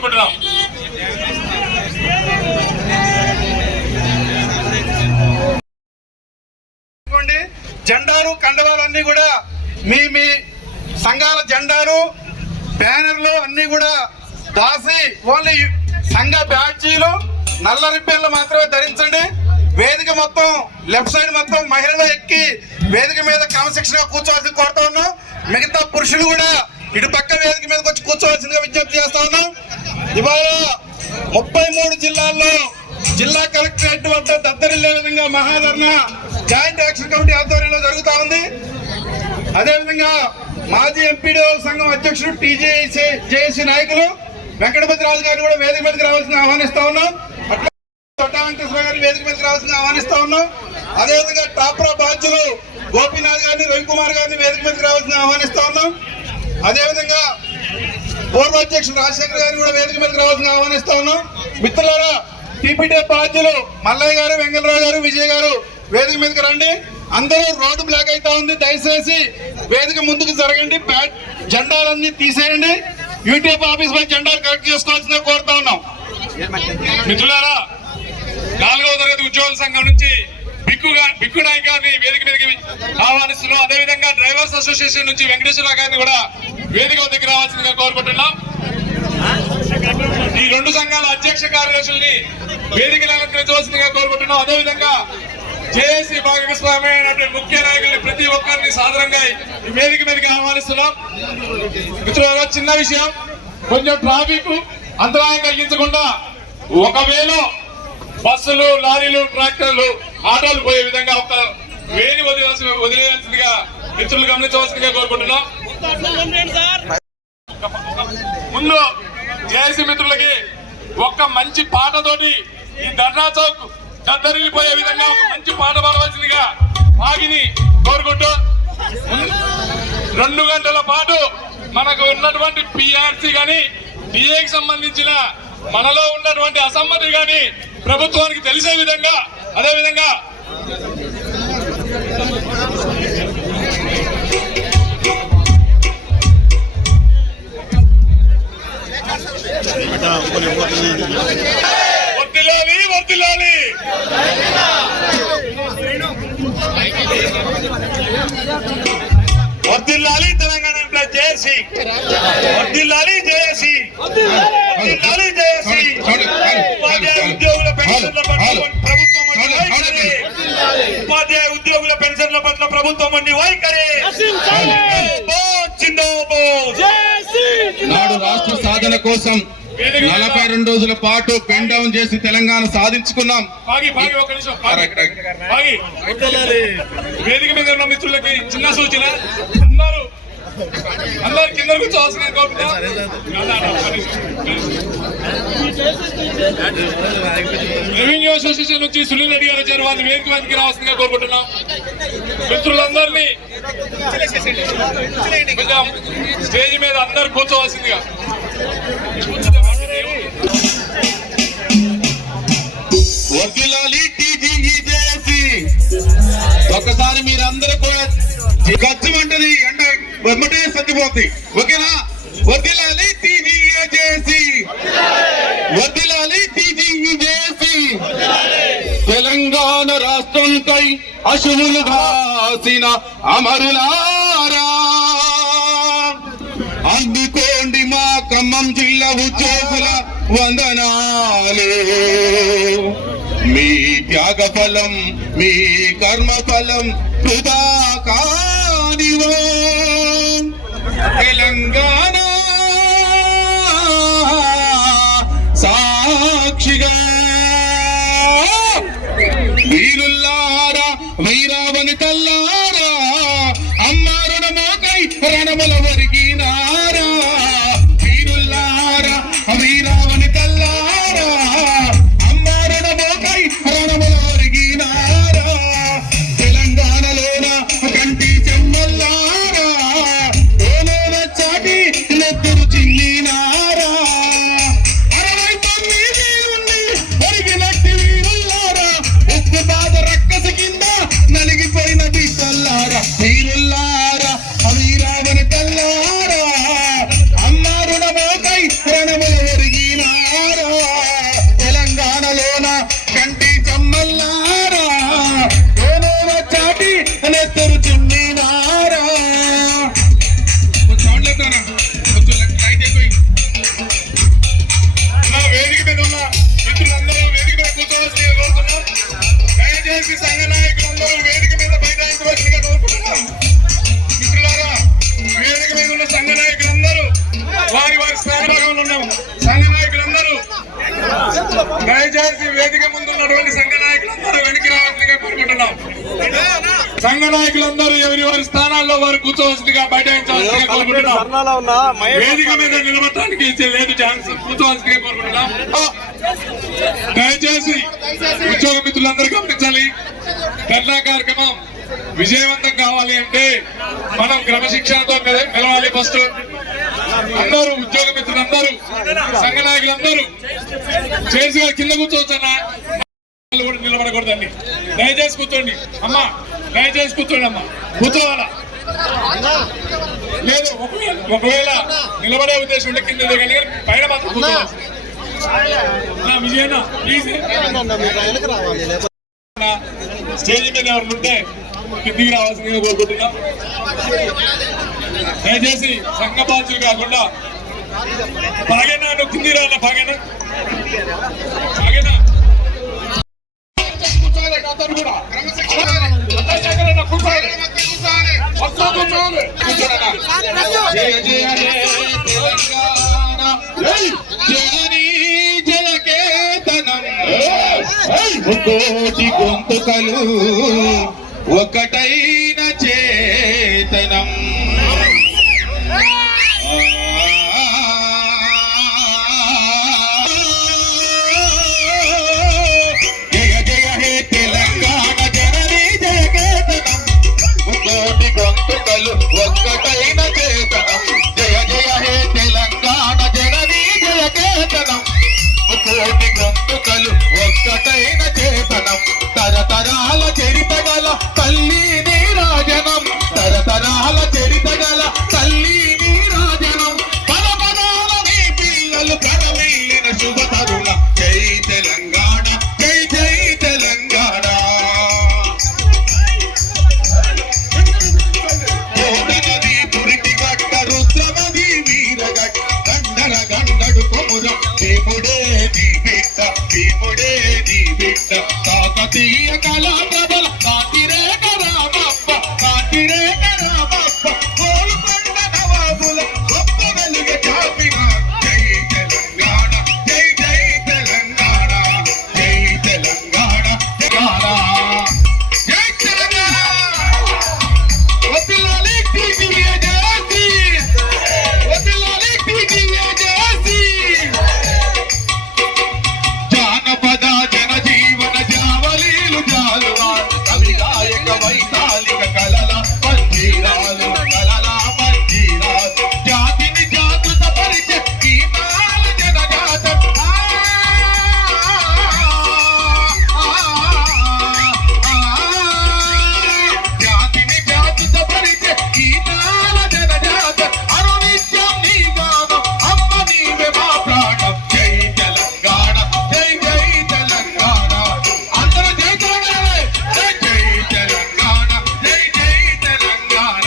కోరుకుంటున్నాం. జెండాలు కండవాలన్నీ కూడా మీ మీ సంఘాల జెండాలు బ్యానర్లు అన్ని కూడా దాసి ఓన్లీ సంఘ బ్యాడ్జీలు నల్ల రిబ్బన్లు మాత్రమే ధరించండి. వేదిక మొత్తం లెఫ్ట్ సైడ్ మొత్తం మహిళలు ఎక్కి వేదిక మీద క్రమశిక్షణగా కూర్చోవాల్సింది కోరుతా ఉన్నాం. మిగతా పురుషులు కూడా ఇటు పక్క వేదిక మీదకి వచ్చి కూర్చోవాల్సిందిగా విజ్ఞప్తి చేస్తా ఉన్నాం. ఇవాళ 33 జిల్లాల్లో జిల్లా కలెక్టరేట్ వద్ద దద్దరిల్లే విధంగా మహాధర్ణ జాయింట్ యాక్షన్ కమిటీ ఆధ్వర్యంలో జరుగుతా ఉంది. అదేవిధంగా మాజీ ఎంపీడీ సంఘం అధ్యక్షుడు టీజేఏసీ నాయకులు వెంకటపతి రాజు గారిని కూడా వేదిక మీదకి రావాల్సింది ఆహ్వానిస్తా ఉన్నాం. అట్లా తొట్టా వెంకటేశ్వర గారిని వేదిక మీదకి రావాల్సింది ఆహ్వానిస్తా ఉన్నాం. అదేవిధంగా టాప్రా బాధ్యులు గోపీనాథ్ గారిని రవికుమార్ గారిని వేదిక మీదకి రావాల్సింది ఆహ్వానిస్తా ఉన్నాం. అదేవిధంగా పూర్వ అధ్యక్షుడు రాజశేఖర్ గారిని కూడా వేదిక మీదకి రావాల్సింది ఆహ్వానిస్తా ఉన్నాం. మిత్రులారా, టీపీటీ బాధ్యులు మల్లయ్య గారు, వెంకటరావు గారు, విజయ్ గారు వేదిక మీదకి రండి. అందరూ రోడ్డు బ్లాక్ అవుతా ఉంది, దయచేసి వేదిక ముందుకు జరగండి. జెండాలన్నీ తీసేయండి. యూటీఎఫ్ ఆఫీస్ పై జెండాలు కరెక్ట్ చేసుకోవాల్సిందిగా కోరుతా ఉన్నాం. మిత్రులారా, 4వ తరగతి ఉద్యోగుల సంఘం నుంచి బిక్కు నాయక్ గారిని వేదిక మీదకి ఆహ్వానిస్తున్నాం. అదేవిధంగా డ్రైవర్స్ అసోసియేషన్ నుంచి వెంకటేశ్వర గారిని కూడా వేదిక దగ్గర రావాల్సిందిగా కోరుకుంటున్నాం. ఈ 2 సంఘాల అధ్యక్ష కార్యదర్శుల్ని వేదికలు అలంకరించవలసిందిగా కోరుకుంటున్నాం. అదేవిధంగా జేఏసీ భాగస్వామి అయినటువంటి ముఖ్య నాయకుల్ని ప్రతి ఒక్కరిని సాధారణంగా ఈ వేదిక మీదకి ఆహ్వానిస్తున్నాం. మిత్రులారా, చిన్న విషయం, కొంచెం ట్రాఫిక్ అంతరాయం కలిగించకుండా ఒకవేళ బస్సులు, లారీలు, ట్రాక్టర్లు, ఆటోలు పోయే విధంగా ఒక వేని వదిలేయాల్సిందిగా మిత్రులు గమనించవలసిందిగా కోరుకుంటున్నాం. ముందు జేఏసీ మిత్రులకి ఒక్క మంచి పాటతోటి ఈ ధర్నా చౌక్ దద్దరిల్లిపోయే విధంగా ఒక మంచి పాట పాడవలసిందిగా ఆగిని కోరుకుంటూ 2 గంటల పాటు మనకు ఉన్నటువంటి పిఆర్సీ గాని డిఏకి సంబంధించిన మనలో ఉన్నటువంటి అసమ్మతి గాని ప్రభుత్వానికి తెలిసే విధంగా, అదేవిధంగా వర్తిల్లాలి వర్తిల్లాలి తెలంగాణ జేఏసీ, వర్తిల్లాలి జేఏసీ, వర్తిల్లాలి జేఏసీ. ఉపాధ్యాయ ఉద్యోగుల పెన్షన్ల పట్ల ప్రభుత్వం వైఖరి, ఉపాధ్యాయ ఉద్యోగుల పెన్షన్ల పట్ల ప్రభుత్వం వైఖరి. నాడు రాష్ట్ర సాధన కోసం 42 రోజుల పాటు పెన్ డౌన్ చేసి తెలంగాణ సాధించుకున్నాం. వేదిక మీద ఉన్న మిత్రులకి చిన్న సూచన, అందరూ కింద కూర్చోవాల్సిన రెవెన్యూ అసోసియేషన్ నుంచి సునీల్ రెడ్డి గారు వచ్చారు, వారిని వేదిక మీదకి రావాల్సిందిగా కోరుకుంటున్నాం. మిత్రులందరినీ కొంచెం స్టేజ్ మీద అందరూ కూర్చోవాల్సిందిగా. వర్ధిల్లాలి టీజేఏసీ. ఒక్కసారి మీరందరూ కూడా గచ్చమంటది, ఎండ వెంబటే సత్తిపోతుంది. ఓకేనా? వర్ధిల్లాలి టీజేఏసీ, వర్ధిల్లాలి టీజేఏసీ. తెలంగాణ రాష్ట్రంపై అశువులు కాసిన అమరులారా, అందుకోండి మా ఖమ్మం జిల్లా ఉద్యోగుల వందనాలు. మీ త్యాగ ఫలం, మీ కర్మ ఫలం వృధా కానివో. తెలంగాణ సాక్షిగా వీరుల్లారా, వీరావని తల్లారా, అమ్మారుణ మోకై రణముల వరిగినారా. వీరుల్లారా, వీరావని తల్లారా, అమ్మారుణ మోకై రణముల వరిగినారా. తెలంగాణలోన కంటి చెమ్మల్లారా, ఓలోన చాటి నెత్తురు చిల్లినారా. 69 నుండి ఒరిగినట్టి వీరుల్లారా, ఉప్పు బాధ రక్కస కింద నలిగిపోయిన బిడ్డల్లారా. వీరుల్లారా, వీరావని తల్లారా, దయచేసి సంఘ నాయకులందరూ వేదిక మీద బైఠాయించవలసిందిగా కోరుకుంటున్నాం. మిత్రులారా, వేదిక మీద ఉన్న సంఘ నాయకులందరూ వారి వారి స్థాన భాగంలో ఉన్నాం. సంఘ నాయకులందరూ దయచేసి వేదిక ముందు ఉన్నటువంటి సంఘ నాయకులందరూ వెనక్కి రావాల్సిందిగా కోరుకుంటున్నాం. సంఘ నాయకులందరూ ఎవరి వారి స్థానాల్లో వారు కూర్చోవలసిందిగా బైఠాయించవలసిందిగా కోరుకుంటున్నాం. వేదిక మీద నిలబడటానికి లేదు ఛాన్స్, కూర్చోవలసిందిగా కోరుకుంటున్నాం. దయచేసి ఉద్యోగ మిత్రులందరూ గమనించాలి, ధర్నా కార్యక్రమం విజయవంతం కావాలి అంటే మనం క్రమశిక్షణతో నిలవాలి. ఫస్ట్ అందరూ ఉద్యోగ మిత్రులందరూ సంఘ నాయకులందరూ చేసి కింద కూర్చోవచ్చన్నా, కూడా నిలబడకూడదండి. దయచేసి కూర్చోండి అమ్మా, దయచేసి కూర్చోండి అమ్మా, కూర్చోవాలా లేదు. ఒకవేళ నిలబడే ఉద్దేశం ఉంటే కింద దిగండి, పైన మాత్రం కూర్చోవాలి. విజయన్న ప్లీజ్ స్టేజ్ మీద ఎవరు ఉంటే కిందికి రావాల్సిందిగా కోరుకుంటున్నాం. దయచేసి సంఘ బాధ్యులు కాకుండా బాగేనా, నువ్వు కిందికి రావాలా, బాగేనా బాగేనా అతను కూడా జయ జయ హే తెలంగాణ, జయని జయకేతనం, కోటి గొంతుకలు ఒకటైన చేతనం. జయ జయ హే తెలంగాణ, జనని జయకేతనం, కోటి గొంతుకలు ఒక్కటైన చేతనం. జయ జయ హే తెలంగాణ, జనని జయకేతనం, కోటి గొంతుకలు ఒక్కటైన చేతనం. తరతరాల చరిత గల తల్లి నీరాజనం, తరతరాల చరిత గల తల్లి నీరాజనం. పదపదాల నీ పిల్లలు కడమిల్లిన శుభ తరుణ. జై తెలంగాణ, జై జై తెలంగాణ. నది పురిటి గడ్డ, రుద్రమది వీరగడ్డ, గండల గండడు కొమురం, భీముడే నీ బిడ్డ, భీముడే నీ బిడ్డ. కాకతీయ కళా ప్రబల కాంతిరేక రామప్ప, కాంతిరేక రామప్ప, గోల్కొండ నవాబుల గొప్ప వెలుగ చాపిన. జై తెలంగాణ, జై జై తెలంగాణ, జై తెలంగాణ, జై తెలంగాణ. వదిలాలి టీవీఏ జయసి, వదిలాలి టీవీఏ జయసి. జానపద జనజీవన జావలీలు జాలువారు, కవి గాయక వైతాళిక కలల మంజీరాలు, కలల మంజీరాలు. జాతిని జాగృత పరిచే గీతాల జనగాథ. జాతిని జాగృత పరిచే గీతాల జనజాత. అనునిత్యం నీ గానం, అమ్మ నీవే మా ప్రాణం. జై తెలంగాణ, జై జై తెలంగాణ. అందరూ జై తెలంగాణ, జై జై తెలంగాణ, జై జై తెలంగాణ.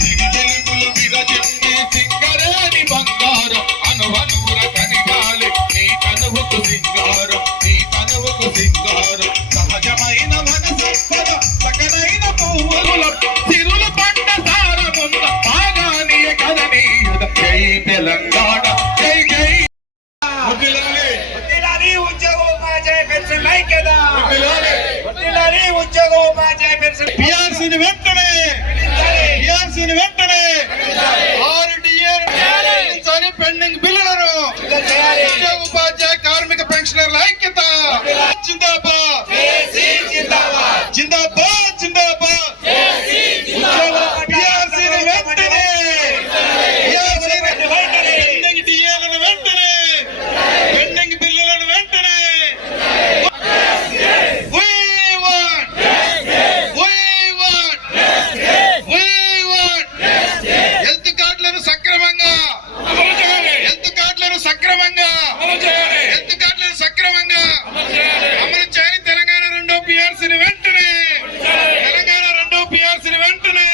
సిరివెలుగులు విరజిమ్మి సింగరేణి బంగారం, అనువనువుర కనిగాలి నీ కనువుకు సింగారం, నీ కనువుకు సింగారం. సహజమైన మన సంపద, సకలైన పువ్వుల సిరుల పంట సారమున్న పాగానియ కదనీయుడ. జై తెలంగాణ, జై జై. వడ్డీలాలి ఉద్యోగోపాధ్యాయ పెన్షన్ ఐక్యత, వడ్డీలాలి ఉద్యోగోపాధ్యాయ పెన్షన్. పిఆర్సీని వెంటనే, పిఆర్సీని వెంటనే 6 డిఏ పెండింగ్ బిల్లులను ఉద్యోగ ఉపాధ్యాయ కార్మిక పెన్షనర్ల ఐక్యత. జిందాబాద్, జిందాబాద్, జిందాబాద్. పిఆర్సీని వెంటనే, పెండింగ్ డిఏలను వెంటనే, పెండింగ్ బిల్లులను వెంటనే. We want, we want, we want. Health కార్డులను సక్రమంగా, హెల్త్ కార్డులను సక్రమంగా, హెల్త్ కార్డులను సక్రమంగా అమలు చేయని తెలంగాణ 2వ పిఆర్సీని వెంటనే, తెలంగాణ 2వ పిఆర్సీని వెంటనే.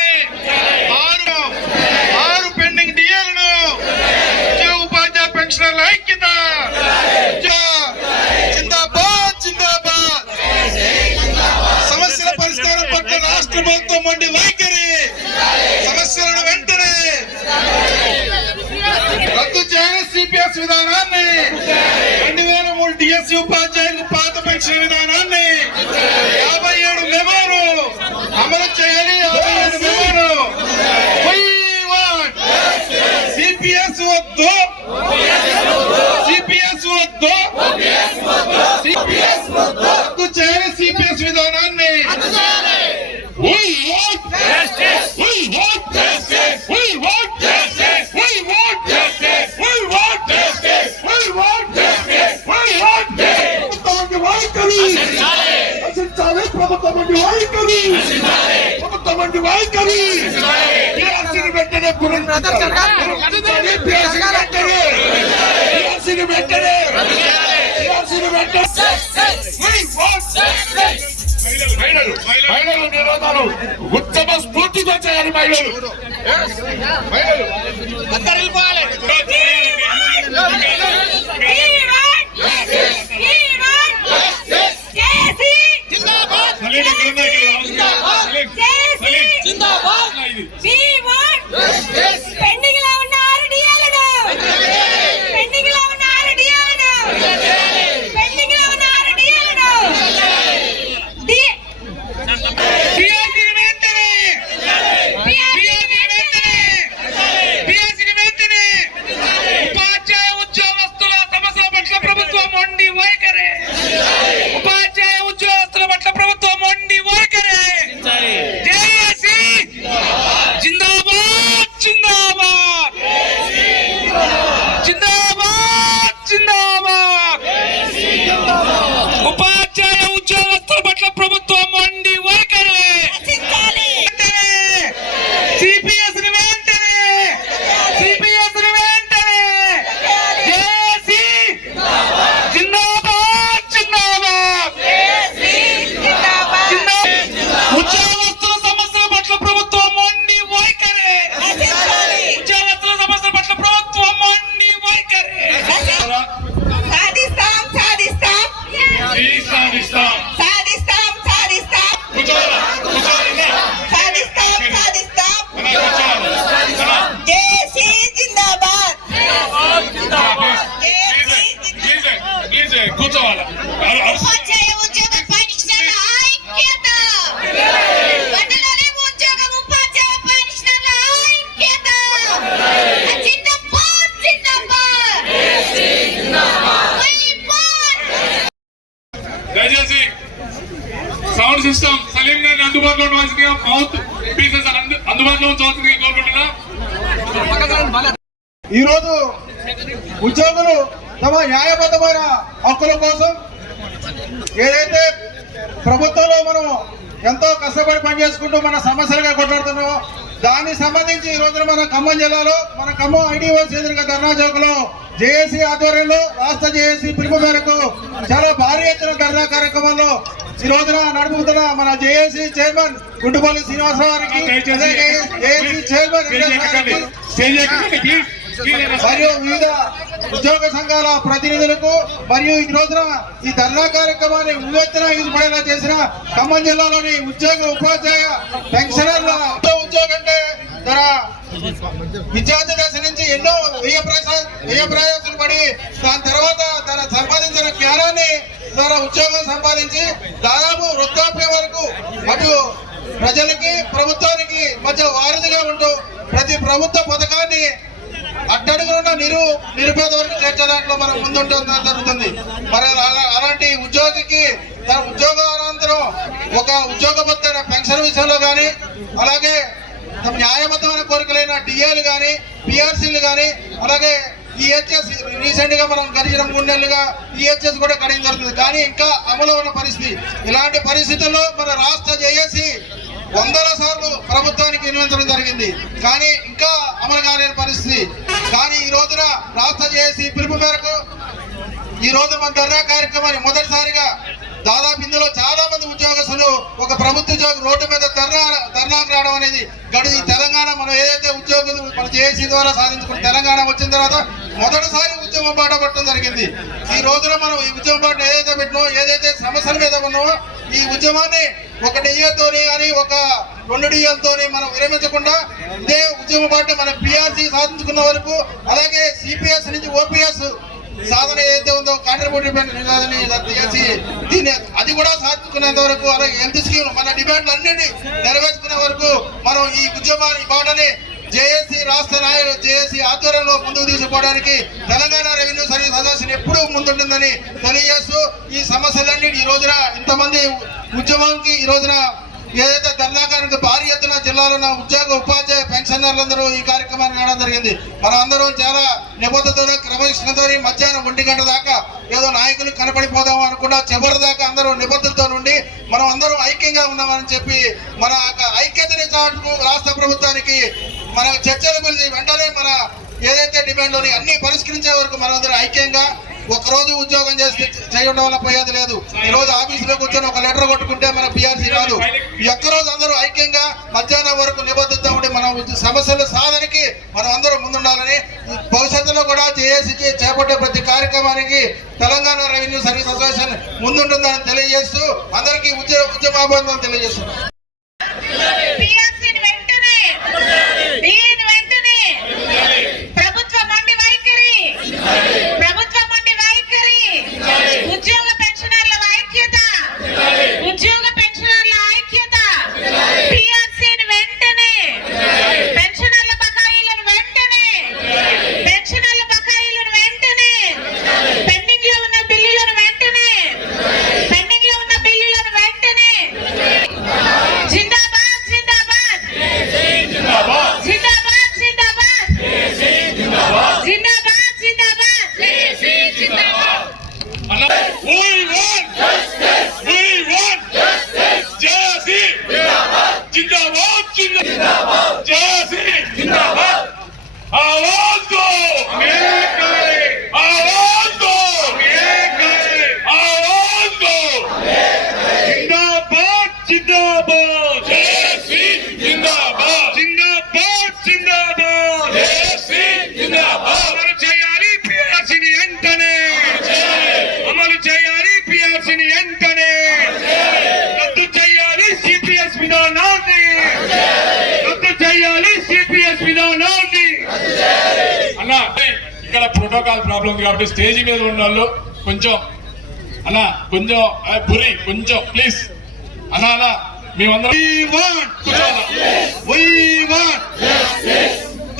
6 పెండింగ్ డిఏలను ఉద్యోగ ఉపాధ్యాయ పెన్షనర్ల ఐక్యత. సిపిఎస్ విధానాన్ని 2003 డిఎస్సి ఉపాధ్యాయులకు పాత పెన్షన్ విధానాన్ని 57 మెమోను అమలు చేయాలి. 57 మెమోను సిపిఎస్ వద్దు, సిపిఎస్ వద్దు, రద్దు చేయాలి సిపిఎస్ విధానాన్ని. We want justice. We want justice. We want justice. We want justice. We want justice. We want justice. We want justice. ప్రభుత్వం వైఖరి రక్షించాలి. ప్రభుత్వం వైఖరి ప్రభుత్వం వైఖరి పిఆర్సీని వెంటనే పునరుద్ధరించాలి. పిఆర్సీని వెంటనే పిఆర్సీని వెంటనే పిఆర్సీని వెంటనే We want justice. మహిళలు నిరోధాలు ఉత్తమ స్ఫూర్తితో చేయాలి. మహిళలు కూర్చోవాలి. దయచేసి సౌండ్ సిస్టమ్ సలీం గారిని అందుబాటులో ఉండాల్సిందిగా, మౌత్ పీసెస్ అందుబాటులో ఉంచాల్సిందిగా కోరుకుంటున్నా. ఈరోజు ఉద్యోగులు తమ న్యాయబద్ధమైన హక్కుల కోసం ఏదైతే ప్రభుత్వంలో మనం ఎంతో కష్టపడి పనిచేసుకుంటూ మన సమస్యలుగా కొట్లాడుతున్నామో దానికి సంబంధించి ఈ రోజున మన ఖమ్మం జిల్లాలో మన ఖమ్మం ఐడిఓసి ఎదురుగా ధర్నా చౌక్లో జేఏసీ ఆధ్వర్యంలో రాష్ట్ర జేఏసీ పిలుపు మేరకు చాలా భారీ ఎత్తున ధర్నా కార్యక్రమంలో ఈ రోజున నడుపుతున్న మన జేఏసీ చైర్మన్ గుంటుపల్లి శ్రీనివాసరావు గారికి, జేఏసీ చైర్మన్ మరియు వివిధ ఉద్యోగ సంఘాల ప్రతినిధులకు మరియు ఈ రోజున ఈ ధర్నా కార్యక్రమాన్ని ఉవ్వెత్తున పడేలా చేసిన ఖమ్మం జిల్లాలోని ఉద్యోగ ఉపాధ్యాయ పెన్షనర్ల ఉద్యోగం అంటే తన విద్యార్థి దశ నుంచి ఎన్నో వ్యయ ప్రయాసాలు పడి దాని తర్వాత తన సంపాదించిన జ్ఞానాన్ని ద్వారా ఉద్యోగం సంపాదించి దాదాపు వృద్ధాప్యం వరకు అటు ప్రజలకి ప్రభుత్వానికి మధ్య వారధిగా ఉంటూ ప్రతి ప్రభుత్వ పథకాన్ని అట్టడుగున నిరుపేద వరకు చేర్చే దాంట్లో మనం ముందుంటూ జరుగుతుంది. మరి అలాంటి ఉద్యోగికి తన ఉద్యోగానంతరం ఒక ఉద్యోగబద్ధమైన పెన్షన్ విషయంలో కానీ అలాగే తమ న్యాయబద్ధమైన కోరికలైన డిఏలు కానీ పిఆర్సీలు కానీ అలాగే ఈహెచ్ఎస్ రీసెంట్ గా మనం గడిచిన 3 నెలలుగా ఈహెచ్ఎస్ కూడా కడియం జరుగుతుంది. కానీ ఇంకా అమలు ఉన్న పరిస్థితి. ఇలాంటి పరిస్థితుల్లో మన రాష్ట్ర జేఏసీ వందల సార్లు ప్రభుత్వానికి వినియోగించడం జరిగింది, కానీ ఇంకా అమలు కాలేని పరిస్థితి. కానీ ఈ రోజున రాష్ట్ర జేఏసీ పిలుపు మేరకు ఈ రోజు మన ధర్నా కార్యక్రమాన్ని మొదటిసారిగా దాదాపు ఇందులో చాలా మంది ఉద్యోగస్తులు ఒక ప్రభుత్వ ఉద్యోగం రోడ్డు మీద ధర్నాకు రావడం అనేది తెలంగాణ మనం ఏదైతే ఉద్యోగులు మన జేఏసీ ద్వారా సాధించుకున్న తెలంగాణ వచ్చిన తర్వాత మొదటిసారి ఉద్యమం బాట పట్టడం జరిగింది. ఈ రోజున మనం ఈ ఉద్యమం బాట ఏదైతే పెట్టినో ఏదైతే సమస్యల మీద ఉన్నామో ఈ ఉద్యమాన్ని ఒక డిఏతోని కానీ ఒక 2 డిఏలతోని మనం విరమించకుండా ఇదే ఉద్యమ పార్టీ మన పిఆర్సీ సాధించుకున్న వరకు, అలాగే సిపిఎస్ నుంచి ఓపీఎస్ సాధన ఏదైతే ఉందో కాంట్రిబ్యూటరీ పెన్షన్ రద్దు చేసి దీన్ని అది కూడా సాధించుకునేంత వరకు, అలాగే హెల్త్ స్కీమ్ మన డిమాండ్లు అన్నింటినీ నెరవేర్చుకునే వరకు మనం ఈ ఉద్యమాన్ని బాటని జేఏసీ రాష్ట్ర నాయకులు జేఏసీ ఆధ్వర్యంలో ముందుకు తీసుకుపోవడానికి తెలంగాణ రెవెన్యూ సర్వీస్ అసోసియేషన్ ఎప్పుడూ ముందుంటుందని తెలియజేస్తూ ఈ సమస్యలన్నీ ఈ రోజున ఇంతమంది ఉద్యమానికి ఈ రోజున ఏదైతే ధర్నాకానికి భారీ ఎత్తున జిల్లాలో ఉన్న ఉద్యోగ ఉపాధ్యాయ పెన్షనర్లందరూ ఈ కార్యక్రమాన్ని చేయడం జరిగింది. మనం అందరం చాలా నిబద్ధతతో క్రమశిక్షణతో మధ్యాహ్నం 1 గంట దాకా ఏదో నాయకులు కనపడిపోదాం అనుకుండా చివరి దాకా అందరూ నిబద్ధతతో నుండి మనం అందరం ఐక్యంగా ఉన్నామని చెప్పి మన ఐక్యతని చాటుకు రాష్ట్ర ప్రభుత్వానికి మన చర్చలు పిలిచి వెంటనే మన ఏదైతే డిమాండ్లోని అన్ని పరిష్కరించే వరకు మనందరం ఐక్యంగా ఒకరోజు ఉద్యోగం చేయడం వల్ల పోయేది లేదు. ఈ రోజు ఆఫీసులో కూర్చొని ఒక లెటర్ కొట్టుకుంటే మన పిఆర్సీ కాదు. ఈ ఒక్కరోజు అందరూ ఐక్యంగా మధ్యాహ్నం వరకు నిబద్ధత ఉండి మన సమస్యల సాధనకి మనం అందరూ ముందుండాలని, భవిష్యత్తులో కూడా జేఏసీకి చేపట్టే ప్రతి కార్యక్రమానికి తెలంగాణ రెవెన్యూ సర్వీస్ అసోసియేషన్ ముందుంటుందని తెలియజేస్తూ అందరికీ ఉద్యమాభివందనం తెలియజేస్తున్నాం. ఇక్కడ ప్రోటోకాల్ ప్రాబ్లం ఉంది కాబట్టి స్టేజ్ మీద ఉన్న వాళ్ళు కొంచెం అన్నా కొంచెం బురి కొంచెం ప్లీజ్ అన్నా మేమందరం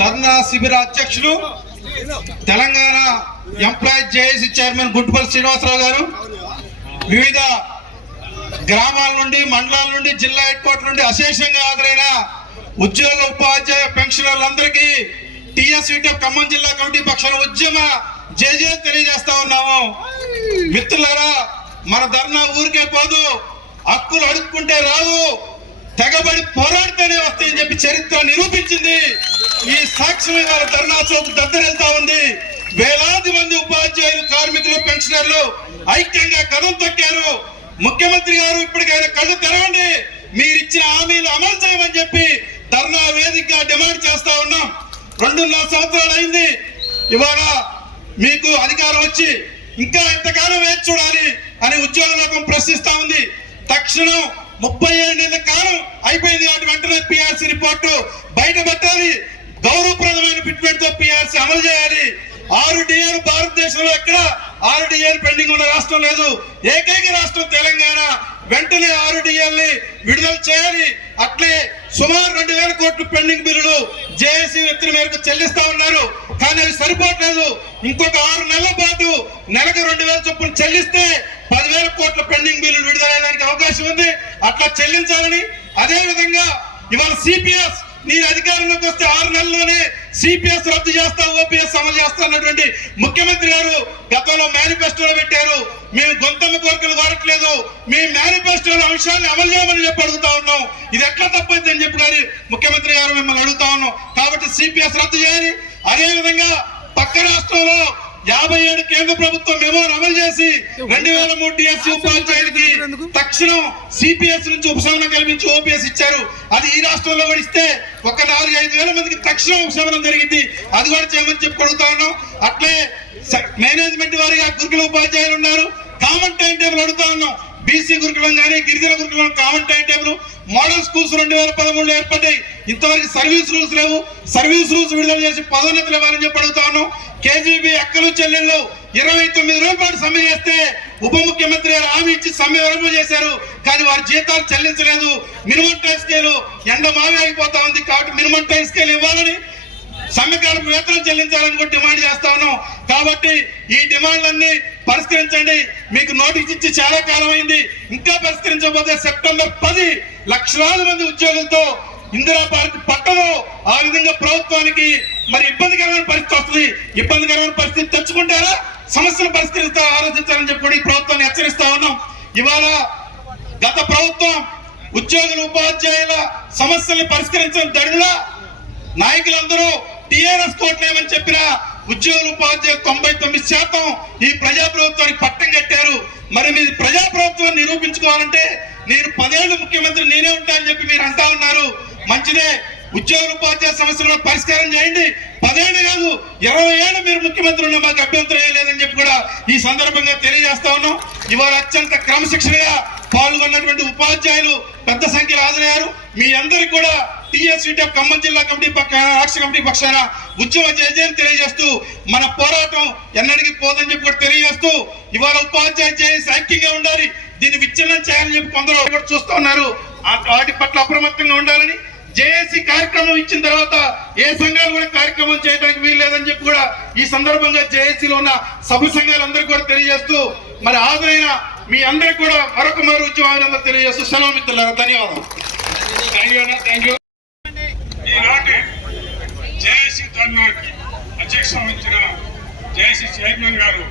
ధర్నా శిబిర అధ్యక్షులు Telangana employees JAC chairman Guntupalli Srinivasarao గారు, వివిధ గ్రామాల నుండి మండలాల నుండి జిల్లా హెడ్ క్వార్టర్ నుండి అశేషంగా హాజరైన ఉద్యోగ ఉపాధ్యాయ పెన్షనర్లందరికీ టీఎస్యూటీ ఖమ్మం జిల్లా కమిటీ పక్షాన ఉద్యమ జేజే తెలియజేస్తా ఉన్నాము. మిత్రులారా, మన ధర్నా ఊరికే పోదు, హక్కులు అడుక్కుంటే రావు, తెగబడి పోరాడితేనే వస్తాయని చెప్పి చరిత్ర నిరూపించింది. ఈ సాక్ష్యం ఇవాళ ధర్నా చౌక్ దద్దరెళ్తా ఉంది. వేలాది మంది ఉపాధ్యాయులు, కార్మికులు, పెన్షనర్లు ఐక్యంగా కదం తొక్కారు. ముఖ్యమంత్రి గారు ఇప్పటికైనా కళ్ళు తెరవండి, మీరిచ్చిన హామీలు అమలు చేయమని చెప్పి ధర్నా వేదికగా డిమాండ్ చేస్తా ఉన్నాం. 2.5 సంవత్సరాలు అయింది. ఇవాళ మీకు అధికారం వచ్చి ఇంకా ఎంతకాలం వేచి చూడాలి అని ఉద్యోగ లోకం ప్రశ్నిస్తా ఉంది. తక్షణం 37 నెలల కాలం అయిపోయింది కాబట్టి వెంటనే పిఆర్సీ రిపోర్టు బయట పెట్టాలి. గౌరవప్రదమైన ఫిట్మెంట్ తో పిఆర్సీ అమలు చేయాలి. 6 డిఏలు భారతదేశంలో ఎక్కడ 6 డిఏలు పెండింగ్ ఉన్న రాష్ట్రం లేదు. ఏకైక రాష్ట్రం తెలంగాణ. వెంటనే 6 డిఏల్ని విడుదల చేయాలి. అట్లే సుమారు 2,000 కోట్లు పెండింగ్ బిల్లులు జేఏసీ ఒత్తిడి మేరకు చెల్లిస్తా ఉన్నారు. కానీ అవి సరిపోవట్లేదు. ఇంకొక 6 నెలల పాటు నెలకు 2,000 చొప్పున చెల్లిస్తే 10,000 కోట్ల పెండింగ్ బిల్లులు విడుదలయ్యడానికి అవకాశం ఉంది. అట్లా చెల్లించాలని, అదే విధంగా ఇవాళ సిపిఎస్ నేను అధికారంలోకి వస్తే 6 నెలల్లోనే సిపిఎస్ రద్దు చేస్తా, ఓపీఎస్ అమలు చేస్తా అన్నటువంటి ముఖ్యమంత్రి గారు గతంలో మేనిఫెస్టోలో పెట్టారు. మేము గొంతమ్మ కోరికలు కోరట్లేదు, మీ మేనిఫెస్టోలో అంశాన్ని అమలు చేయమని చెప్పి అడుగుతా ఉన్నాం. ఇది ఎట్లా తప్పైంది అని చెప్పి గారి ముఖ్యమంత్రి గారు మిమ్మల్ని అడుగుతా ఉన్నాం. కాబట్టి సిపిఎస్ రద్దు చేయాలి. అదే విధంగా పక్క రాష్ట్రంలో 57 కేంద్ర ప్రభుత్వం మెమోను అమలు చేసి 2003 డిఎస్సీ ఉపాధ్యాయులకి తక్షణం సిపిఎస్ నుంచి ఉపశమనం కల్పించి ఓపీఎస్ ఇచ్చారు. అది ఈ రాష్ట్రంలో కూడా ఇస్తే ఒక 4-5 వేల మందికి తక్షణం ఉపశమనం జరిగింది. అది కూడా చేయమని చెప్పి అడుగుతా ఉన్నాం. అట్లే మేనేజ్మెంట్ వారిగా గురుకుల ఉపాధ్యాయులు ఉన్నారు. కామన్ టైం టేబుల్ అడుగుతా ఉన్నాం. బీసీ గురుకులం కానీ గిరిజన గురుకులం common time table model schools 2013లో ఏర్పడ్డాయి. ఇంతవరకు సర్వీస్ రూల్స్ లేవు. సర్వీస్ రూల్స్ విడుదల చేసి పదోన్నతులు ఇవ్వాలని చెప్పి అడుగుతా ఉన్నాం. కేజీబీ అక్కలు చెల్లెళ్ళు 29 రోజుల పాటు సమ్మె చేస్తే ఉప ముఖ్యమంత్రి గారు హామీ ఇచ్చి సమ్మె విరమణ చేశారు. కానీ వారి జీతాలు చెల్లించలేదు. మినిమం టైం స్కేల్ ఎండ మావి అయిపోతా ఉంది కాబట్టి మినిమం టైం స్కేల్ ఇవ్వాలని సమ్మెకాలకు వేతనం చెల్లించాలని కూడా డిమాండ్ చేస్తా ఉన్నాం. కాబట్టి ఈ డిమాండ్లన్నీ పరిష్కరించండి. మీకు నోటీస్ ఇచ్చి చాలా కాలం అయింది. ఇంకా పరిష్కరించకపోతే సెప్టెంబర్ 10 లక్షలాది మంది ఉద్యోగులతో ఇందిరా పార్క్ పట్టణం ఆ విధంగా ప్రభుత్వానికి మరి ఇబ్బందికరమైన పరిస్థితి వస్తుంది. ఇబ్బందికరమైన పరిస్థితి తెచ్చుకుంటారా సమస్యలు పరిష్కరిస్తా ఆలోచించాలని చెప్పి కూడా ఈ ప్రభుత్వాన్ని హెచ్చరిస్తా ఉన్నాం. ఇవాళ గత ప్రభుత్వం ఉద్యోగులు ఉపాధ్యాయుల సమస్యల్ని పరిష్కరించిన దడిలా నాయకులందరూ టిఆర్ఎస్ కోట్లేమని చెప్పిన ఉద్యోగులు ఉపాధ్యాయులు 99% ఈ ప్రజాప్రభుత్వానికి పట్టం కట్టారు. మరి మీరు ప్రజాప్రభుత్వాన్ని నిరూపించుకోవాలంటే నేను 10 ఏళ్ళు ముఖ్యమంత్రి నేనే ఉంటా అని చెప్పి మీరు అంటా ఉన్నారు. మంచిదే, ఉద్యోగుల ఉపాధ్యాయ సమస్యలను పరిష్కారం చేయండి. 10 ఏళ్ళు కాదు 20 ఏళ్ళు మీరు ముఖ్యమంత్రి ఉన్న మాకు అభ్యంతరం లేదని చెప్పి కూడా ఈ సందర్భంగా తెలియజేస్తా ఉన్నాం. ఇవాళ అత్యంత క్రమశిక్షణగా పాల్గొన్నటువంటి ఉపాధ్యాయులు పెద్ద సంఖ్యలో హాజరయ్యారు. మీ అందరికి కూడా టీఎస్సీటీఎఫ్ ఖమ్మం జిల్లా కమిటీ రాష్ట్ర కమిటీ పక్షాన ఉద్యమ జయజయని తెలియజేస్తూ మన పోరాటం ఎన్నడికి పోదని చెప్పి కూడా తెలియజేస్తూ ఇవాళ ఉపాధ్యాయ జేఏసీ ఐక్యంగా ఉండాలి, దీన్ని విచ్ఛిన్నం చేయాలని చెప్పి కొందరు కూడా చూస్తూ ఉన్నారు. వాటి పట్ల అప్రమత్తంగా ఉండాలని, జేఏసీ కార్యక్రమం ఇచ్చిన తర్వాత ఏ సంఘాలు కూడా కార్యక్రమం చేయడానికి వీలు లేదని చెప్పి కూడా ఈ సందర్భంగా జేఏసీలో ఉన్న సభ్య సంఘాలందరికీ కూడా తెలియజేస్తూ మరి హాజరైన మీ అందరికి కూడా మరొక మారు ఉద్యమాభినందనలు తెలియజేస్తూ సెలవు మిత్రులారా, ధన్యవాదాలు. Thank you. ఈనాటి జేఏసీ ధర్నాకి అధ్యక్షత వహించిన జేఏసీ చైర్మన్ గారు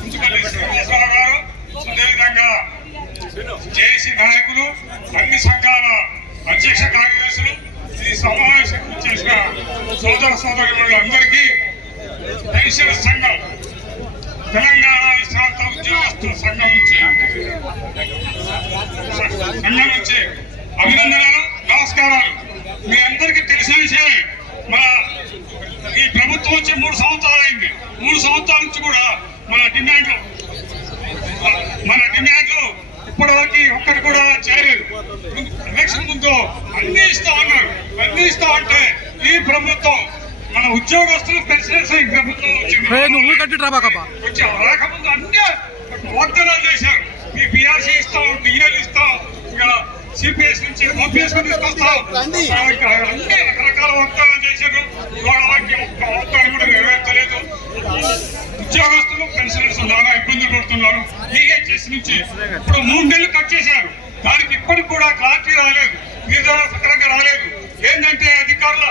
కుంచుకల్లి శ్రీనివాసరావు గారు, అదేవిధంగా జేఏసీ నాయకులు, అన్ని సంఘాల అధ్యక్ష కార్యదర్శులు, ఈ సమావేశం చేసిన సోదర సోదరులందరికీ పెన్షన్ సంఘం తెలంగాణ విశ్రాంత ఉద్యోగస్తుల సంఘం నుంచి అభినందనలు, నమస్కారాలు. మీ అందరికీ తెలిసిన విషయమే, మన ఈ ప్రభుత్వం వచ్చి 3 సంవత్సరాలు అయింది. 3 సంవత్సరాల నుంచి కూడా మన డిమాండ్లు ఇప్పటివరకు ఒక్కటి కూడా చేయలేదు. ఎలక్షన్ ముందు అన్ని ఇస్తా ఉన్నారు. అన్ని ఇస్తా అంటే ఈ ప్రభుత్వం మన ఉద్యోగస్తులు పెన్షనర్స్ ఈ ప్రభుత్వం వచ్చి రాకముందు అన్ని వాగ్దానాలు చేశారు. మీ పిఆర్సీ ఇస్తాం, డిఎల్ ఇస్తాం, ఇంకా సిపిఎస్ నుంచి ఓపీఎస్ తీసుకొస్తాం, అన్ని రకరకాల వాగ్దానాలు చేశారు. ఇవాళ ఒక్క వాగ్దానం కూడా నెరవేర్చలేదు. ఉద్యోగస్తులు పెన్షనర్స్ చాలా ఇబ్బందులు పడుతున్నారు. ఈహెచ్ఎస్ నుంచి ఇప్పుడు 3 నెలలు కట్ చేశారు. దానికి ఇప్పటికి కూడా క్లారిటీ రాలేదు, నిర్ధారణ సక్రమంగా రాలేదు. ఏంటంటే అధికారుల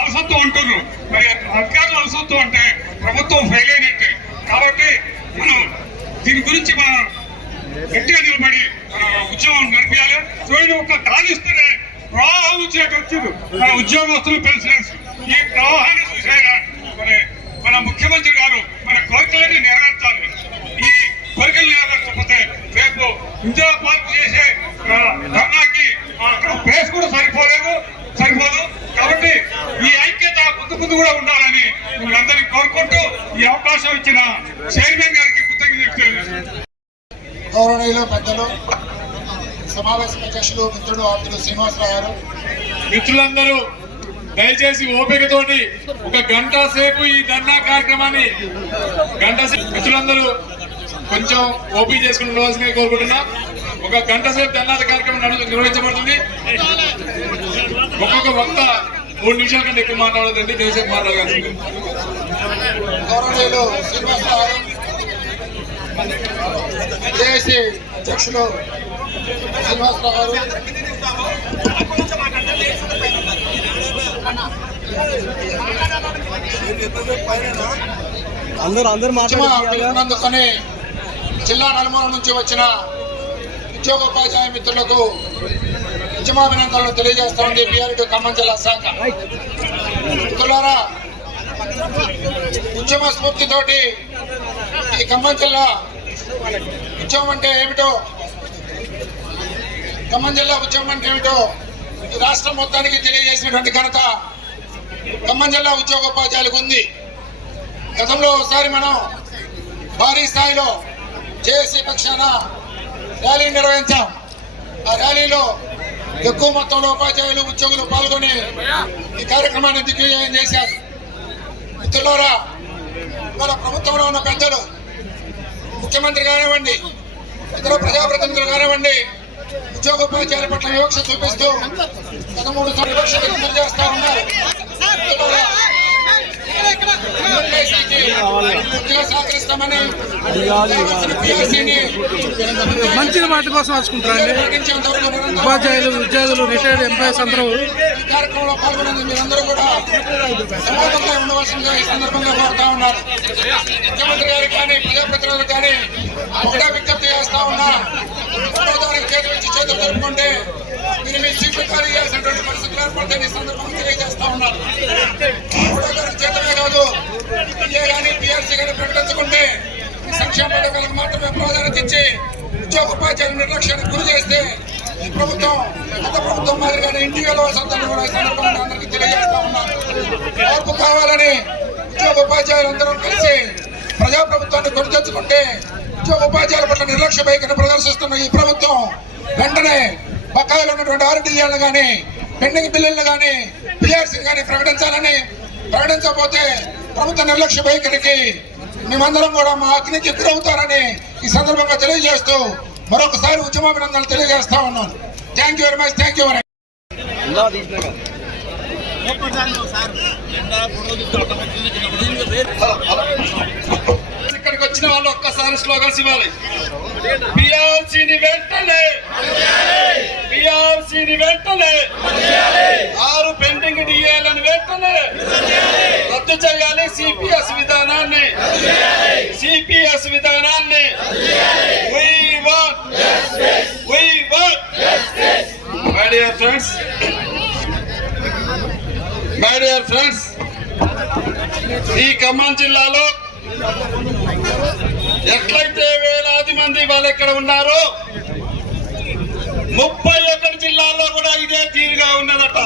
అలసత్వం అంటున్నారు. మరి అధికారుల అలసత్వం అంటే ప్రభుత్వం ఫెయిల్ అయినట్టే. కాబట్టి మనం దీని గురించి మన గట్టిగా నిలబడి ఉద్యమం నడిపించాలి. చూడండి, ఒక కాలిస్తేనే ప్రవాహం వచ్చేట వచ్చింది మన ఉద్యోగస్తులు పెన్షనర్స్. ఈ ప్రవాహాన్ని చూసేలా మన ముఖ్యమంత్రి గారు మన కోరికలన్నీ నెరవేర్చాలి. ఈ కోరికలు నెరవేర్చకపోతే రేపు ఇందిరా పార్క్ చేసే ధర్నాకి ప్లేస్ కూడా సరిపోదు. కాబట్టి ఈ ఐక్యత ముందు కూడా ఉండాలని మీరందరినీ కోరుకుంటూ ఈ అవకాశం ఇచ్చిన చైర్మన్ గారికి కృతజ్ఞతలు. గౌరవనీయులు పెద్దలు, సమావేశ అధ్యక్షులు, మిత్రుడు ఆప్తులు శ్రీనివాసరావు గారు, మిత్రులందరూ దయచేసి ఓపికతోటి 1 గంట సేపు ఈ ధర్నా కార్యక్రమాన్ని మిత్రులందరూ కొంచెం ఓపిక చేసుకుని ఉండవలసిందిగా కోరుకుంటున్నా. 1 గంట సేపు ధర్నా కార్యక్రమం నిర్వహించబడుతుంది. ఒక్కొక్క వక్త 3 నిమిషాల కంటే ఎక్కువ మాట్లాడదండి, దయచేసి మాట్లాడగలసింది. గౌరవనీయులు శ్రీనివాసరావు గారు, జేఏసీ అధ్యక్షులు శ్రీనివాసరావు గారు, అందుకని జిల్లా నలుమూల నుంచి వచ్చిన ఉద్యోగోపాధ్యాయ మిత్రులకు ఉద్యమాభినందనలు తెలియజేస్తోంది బీఆర్టీ ఖమ్మం జిల్లా శాఖ. మిత్రులారా, ఉద్యమ స్ఫూర్తితోటి ఈ ఖమ్మం జిల్లా ఉద్యమం అంటే ఏమిటో, ఖమ్మం జిల్లా ఉద్యమం అంటే ఏమిటో ఈ రాష్ట్రం మొత్తానికి తెలియజేసినటువంటి ఘనత ఖమ్మం జిల్లా ఉద్యోగోపాధ్యాయులకు ఉంది. గతంలో ఒకసారి మనం భారీ స్థాయిలో జేఏసీ పక్షాన ర్యాలీ నిర్వహించాం. ఆ ర్యాలీలో ఎక్కువ మొత్తంలో ఉపాధ్యాయులు ఉద్యోగులు పాల్గొని ఈ కార్యక్రమాన్ని దిగ్విజయం చేశారు. మిత్రులారా, ఇవాళ ప్రభుత్వంలో ఉన్న పెద్దలు, ముఖ్యమంత్రి కానివ్వండి, ఇతర ప్రజాప్రతినిధులు కానివ్వండి, ఉద్యోగోపాధ్యాయుల పట్ల వివక్ష చూపిస్తూ 13 వివక్షకు గురి చేస్తా ఉన్నారు. మిత్రులారా, మంచి మాట కోసం వచ్చుకుంటారండి. ఉపాధ్యాయులు, ఉద్యోగులు, రిటైర్డ్ ఎంప్లాయీస్ అందరూ కార్యక్రమంలో పాల్గొనేందుకు మీరందరూ కూడా సమానంగా ఉండవలసిందిగా ఈ సందర్భంగా కోరుతా ఉన్నారు. ముఖ్యమంత్రి గారు కానీ ప్రజాప్రతినిధులు కానీ ఒకటే విజ్ఞప్తి చేస్తా ఉన్నా, దానికి చేతులు ఇచ్చి చేతులు జరుపుకుంటే మీరు మీ సీట్లు ఖాళీ చేసినటువంటి పరిస్థితులు ఏర్పడతాయని ఈ సందర్భంగా తెలియజేస్తా ఉన్నారు. చేతమే కాదు, పిఏ కానీ పిఆర్సీ కానీ ప్రకటించుకుంటే ఈ సంక్షేమ పథకాలకు మాత్రమే ప్రాధాన్యత ఇచ్చి ఉద్యోగ ఉపాధ్యాయుల నిర్లక్ష్యానికి గురి చేస్తే ఈ ప్రభుత్వం గత ప్రభుత్వం మాదిరిగానే ఇంటికి వెళ్ళవలసిందని కూడా ఈ సందర్భంగా అందరికీ తెలియజేస్తా ఉన్నారు. మార్పు కావాలని ఉద్యోగ ఉపాధ్యాయులందరూ కలిసి ప్రజాప్రభుత్వాన్ని కొని తెచ్చుకుంటే ఉద్యోగ ఉపాధ్యాయుల పట్ల నిర్లక్ష్య వైఖరిని ప్రదర్శిస్తున్న ఈ ప్రభుత్వం వెంటనే బకాయిలు ఉన్నటువంటి ఆర్టీఏలను కానీ, పెండింగ్ బిల్లులను కానీ, పిఆర్సీని కానీ ప్రకటించాలని, ప్రకటించకపోతే ప్రభుత్వ నిర్లక్ష్య వైఖరికి మేమందరం కూడా మా అగ్నికి గురవుతారని ఈ సందర్భంగా తెలియజేస్తూ మరొకసారి ఉద్యమాభినందనలు తెలియజేస్తా ఉన్నాను. Thank you very much. Thank you very ఇక్కడికి వచ్చిన వాళ్ళు ఒక్కసారి స్లోగన్స్ ఇవ్వాలి. పిఆర్సీని వెంటనే, పిఆర్సీని వెంటనే, 6 పెండింగ్ డిఏలను వెంటనే రద్దు చేయాలి. సిపిఎస్ విధానాన్ని, సిపిఎస్ విధానాన్ని my dear friends, my dear friends, ఈ ఖమ్మం జిల్లాలో ఎట్లయితే వేలాది మంది వాళ్ళు ఎక్కడ ఉన్నారో 31 జిల్లాల్లో కూడా ఇదే తీరుగా ఉన్నదట.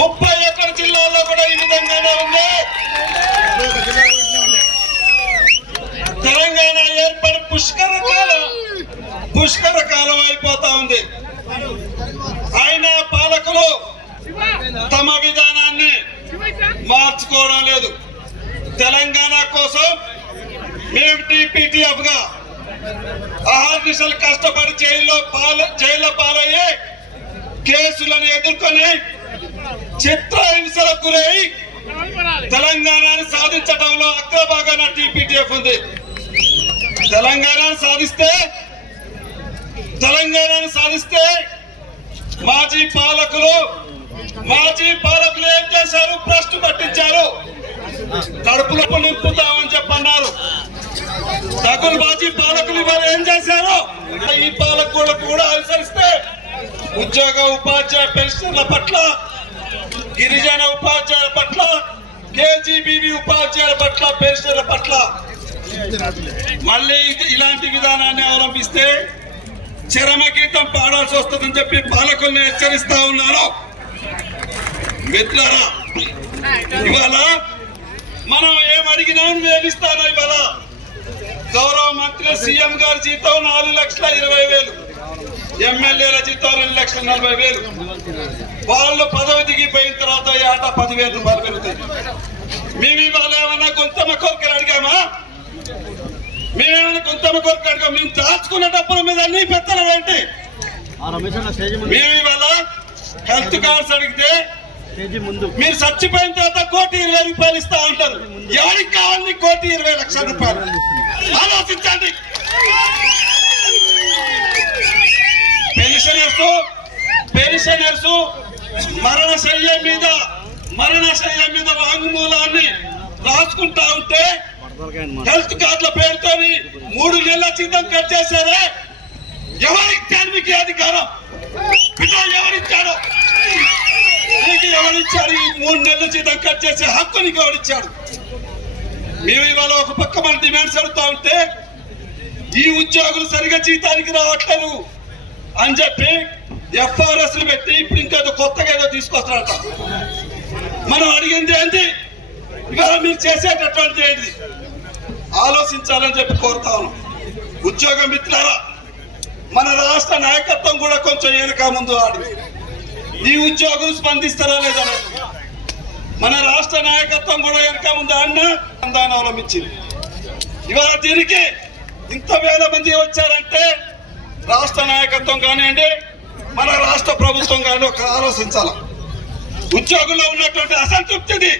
31 జిల్లాల్లో కూడా ఈ విధంగానే ఉంది. తెలంగాణ ఏర్పడి పుష్కర కాలం అయిపోతా ఉంది. అయినా పాలకులు తమ విధానాన్ని మార్చుకోవడం లేదు. తెలంగాణ కోసం మేము టీపీటీఎఫ్ గా ఆహార్నిశలు కష్టపడి జైల్లో పాలయ్యే కేసులను ఎదుర్కొని చిత్రహింసలకు గురై తెలంగాణను సాధించడంలో అగ్రభాగాన టీపీటీఎఫ్ ఉంది. తెలంగాణను సాధిస్తే మాజీ పాలకులు ఏం చేశారు? భ్రష్టు పట్టించారు. కడుపులో నింపుతామని చెప్పన్నారు. దగులు మాజీ పాలకులు ఇవాళ ఏం చేశారు? ఈ పాలకులకు కూడా అనుసరిస్తే ఉద్యోగ ఉపాధ్యాయ పెన్షన్ల పట్ల, గిరిజన ఉపాధ్యాయుల పట్ల, కేజీబీవీ ఉపాధ్యాయుల పట్ల, పెన్షన్ల పట్ల మళ్ళీ ఇలాంటి విధానాన్ని అవలంబిస్తే చరమగీతం పాడాల్సి వస్తుందని చెప్పి పాలకుల్ని హెచ్చరిస్తా ఉన్నారు. మిత్రులారా, ఇవాళ మనం ఏం అడిగినా వేధిస్తాను. ఇవాళ గౌరవ మంత్రి సీఎం గారి జీతం 4,20,000, ఎమ్మెల్యేల జీతం 2,40,000. వాళ్ళు పదవి దిగిపోయిన తర్వాత ఏటా 10,000 రూపాయలు పెరుగుతాయి. మేము ఇవాళ ఏమన్నా కొంతమ కోరికలు అడిగామా? మేమేమైనా కొంతమ కోరికలు అడిగాం? మేము దాచుకున్న డబ్బుల మీద అన్ని పెత్తనం ఏంటి? మేము ఇవాళ హెల్త్ కార్డ్స్ అడిగితే మీరు చచ్చిపోయిన తర్వాత 1,20,000 ఇస్తా ఉంటారు. ఎవరికి కావాలి 1,20,00,000 రూపాయలు? ఆలోచించండి. పెన్షనర్స్ మరణశయ్య మీద వాంగ్మూలాన్ని రాసుకుంటా ఉంటే హెల్త్ కార్డుల పేరుతో 3 నెలల జీతం కట్ చేశారే. ఎవరిచ్చారు మీకు అధికారం? ఎవరిచ్చాడు నీకు? ఎవరిచ్చాడు ఈ 3 నెలల జీతం కట్ చేసే హక్కు? నీకు ఎవరిచ్చాడు? మేము ఇవాళ ఒక పక్క మన డిమాండ్స్ అడుగుతా ఉంటే ఈ ఉద్యోగులు సరిగా జీతానికి రావట్లేదు అని చెప్పి ఎఫ్ఆర్ఎస్లు పెట్టి ఇప్పుడు ఇంకా కొత్తగా ఏదో తీసుకొస్తారట. మనం అడిగింది ఏంటి? ఇవాళ మీరు చేసేటటువంటి ఏంటి? ఆలోచించాలని చెప్పి కోరుతా ఉన్నాం. ఉద్యోగ మిత్రులారా, మన రాష్ట్ర నాయకత్వం కూడా కొంచెం వెనుక ముందు ఆడి ఈ ఉద్యోగులు స్పందిస్తారా లేదా మన రాష్ట్ర నాయకత్వం కూడా వెనుక ముందు ఆడిన అందాన్ని అవలంబించింది. ఇవాళ దీనికి ఇంత వేల మంది వచ్చారంటే రాష్ట్ర నాయకత్వం కానివ్వండి, మన రాష్ట్ర ప్రభుత్వం కానీ ఒక ఆలోచించాల. ఉద్యోగుల్లో ఉన్నటువంటి అసంతృప్తిది,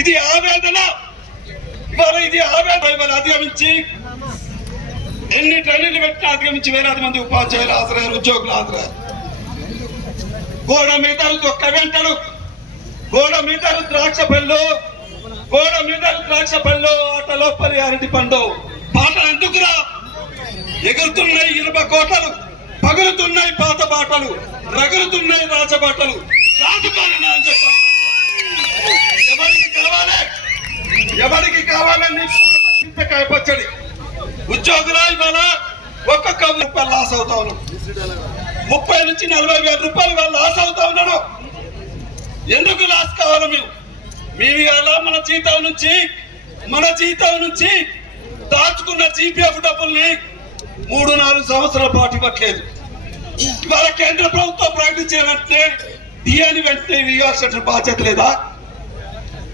ఇది ఆవేదన. ఇవాళ ఇది ఆవేదన ఇవాళ అధిగమించి ఎన్ని ట్రైన్లు పెట్టినా అధిగమించి వేలాది మంది ఉపాధ్యాయులు హాజరయ్యారు, ఉద్యోగులు హాజరయ్యారు. గోడ మీద ఒక్క గంటలు, గోడ మీద ద్రాక్ష పళ్ళు, గోడ మీద ద్రాక్ష పళ్ళు, ఆటలో పరిహారటి పండు పాట ఎందుకురా? ఎగురుతున్నాయి ఇనుప కోటలు, పగులుతున్నాయి పాత బాటలు, రగులుతున్నాయి రాజబాటలు, రాజుకోవాలని అని చెప్పారు. ఎవరికి కావాలి? ఎవరికి కావాలని చింతకాయ పచ్చడి. ఉద్యోగుల ఇవాళ ఒక్కొక్క రూపాయలు లాస్ అవుతా ఉన్నాం. 30 నుంచి 40 వేల రూపాయలు వాళ్ళు లాస్ అవుతా ఉన్నాడు. ఎందుకు లాస్ కావాలి? మేము ఇవాళ మన జీతం నుంచి దాచుకున్న జీపీఎఫ్ డబ్బుల్ని 3-4 సంవత్సరాల పాటు ఇవ్వట్లేదు. ఇవాళ కేంద్ర ప్రభుత్వం ప్రకటించిన వెంటనే డిఏని వెంటనే ఇవ్వాల్సిన బాధ్యత లేదా?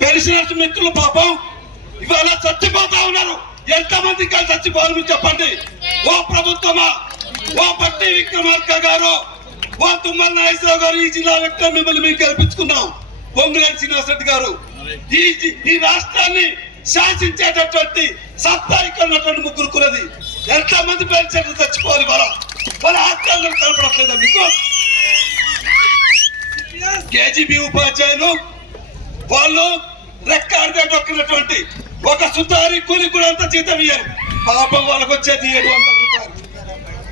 పెన్షనర్స్ మిత్రులు పాపం ఇవాళ చచ్చిపోతా ఉన్నారు. ఎంతమంది కలిసి చచ్చిపోవాలని చెప్పండి. ఓ ప్రభుత్వమా, ఓ పట్టి విక్రమార్క గారు, ఓ తుమ్మల నాగేశ్వరరావు గారు, ఈ జిల్లా వ్యక్తులు మిమ్మల్ని మేము గెలిపించుకున్నాం. పొంగులేని శ్రీనివాసరెడ్డి గారు, ఈ రాష్ట్రాన్ని శాసించేటటువంటి సత్తా ఇక్కడ ఉన్నటువంటి ముగ్గురు కులది. ఎంతమంది పెన్షన్లు చచ్చిపోవాలి? వాళ్ళ ఆత్మహత్యలు కనపడట్లేదా మీకు? కేజీబీ ఉపాధ్యాయులు వాళ్ళు రెక్కాడితే డొక్కినటువంటి ఒక సుతారి కూలి కూడా అంత జీతం ఇయ్యారు. పాపం వాళ్ళకు వచ్చేది 700 రూపాయలు.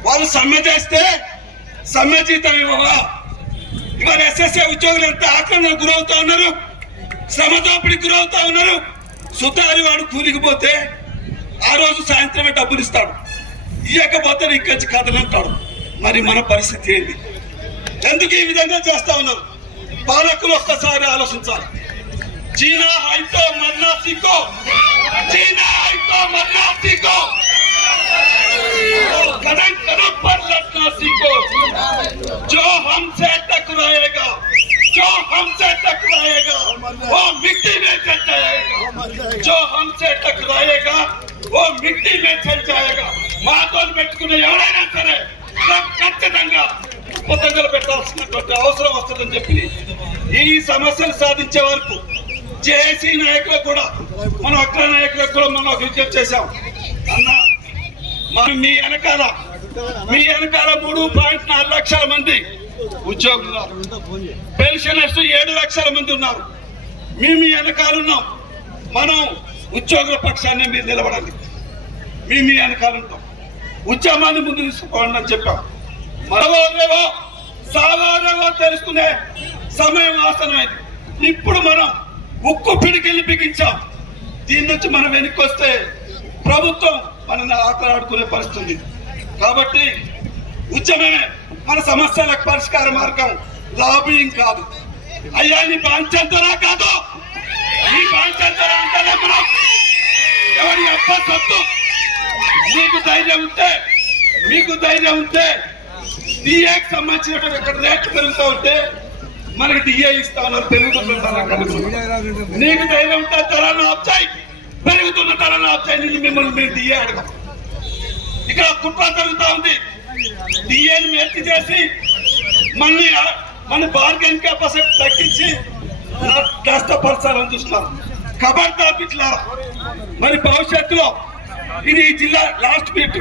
వాళ్ళు సమ్మె చేస్తే సమ్మె జీతం ఇవ్వవా? ఇవాళ ఎస్ఎస్ఏ ఉద్యోగులు ఎంత ఆక్రమణకు గురవుతా ఉన్నారు, శ్రమ దోపిడికి గురవుతా ఉన్నారు. సుతారి వాడు కూలికి పోతే ఆ రోజు సాయంత్రమే డబ్బులు ఇస్తాడు, ఇవ్వకపోతే ఇంకొచ్చి కథలు అంటాడు. మరి మన పరిస్థితి ఏంటి? ఎందుకు ఈ విధంగా చేస్తా ఉన్నారు? పాలకులు ఒక్కసారి ఆలోచించాలి. जीना है तो मरना सीखो, जीना है तो मरना सीखो, कदम कदम पर लड़ना सीखो. जो हमसे टकराएगा वो मिट्टी में चल जाएगा. जो हमसे टकराएगा वो मिट्टी में चल जाएगा. మాతోని పెట్టుకునే ఎవరైనా సరే ఖచ్చితంగా పొందగలు పెట్టాల్సినటువంటి అవసరం వస్తుందని చెప్పి ఈ సమస్యలు సాధించే వరకు జేఏసీ నాయకులకు కూడా, మన అగ్ర నాయకులకు కూడా మనం విజ్ఞప్తి చేశాం. అన్న మనం మీ వెనకాల 3.4 లక్షల మంది ఉద్యోగులు, పెన్షనర్స్ 7 లక్షల మంది ఉన్నారు. మీ వెనకాల ఉన్నాం. మనం ఉద్యోగుల పక్షాన్ని మీరు నిలబడండి. మీ వెనకాల ఉంటాం. ఉద్యమాన్ని ముందు తీసుకోండి అని చెప్పాం. మరవరేవో సావారేవో తెలుసుకునే సమయం ఆసనమైంది. ఇప్పుడు మనం ఉక్కు పిడికిల్ని బిగించాం. దీని నుంచి మనం వెనక్కి వస్తే ప్రభుత్వం మనల్ని ఆటలాడుకునే పరిస్థితి. కాబట్టి ఉద్యమమే మన సమస్యలకు పరిష్కార మార్గం, లాబింగ్ కాదు. అయ్యా నీ బాంచంతరా కాదు, నీ బాంచంతరా అంటే మనం ఎవరి అబ్బ సొత్తు. మీకు ధైర్యం ఉంటే డిఏకి సంబంధించినటువంటి ఇక్కడ రేట్లు పెరుగుతూ ఉంటే మనకి డిఏ ఇస్తా ఉన్నారు, పెరుగుతున్న నీకు ధైర్యం ఉంటే ధరలు ఆపుతాయి, పెరుగుతున్న ధరలు ఆపుతాయి. మిమ్మల్ని మీరు డిఏ అడగం. ఇక్కడ కుట్ర జరుగుతూ ఉంది. డిఏని మెర్చి చేసి మన బార్గెన్ కెపాసిటీ తగ్గించి నష్టపరచాలని చూస్తున్నారు. ఖబర్దార్ ఇట్లా. మరి భవిష్యత్తులో ఇది జిల్లా లాస్ట్ మీట్,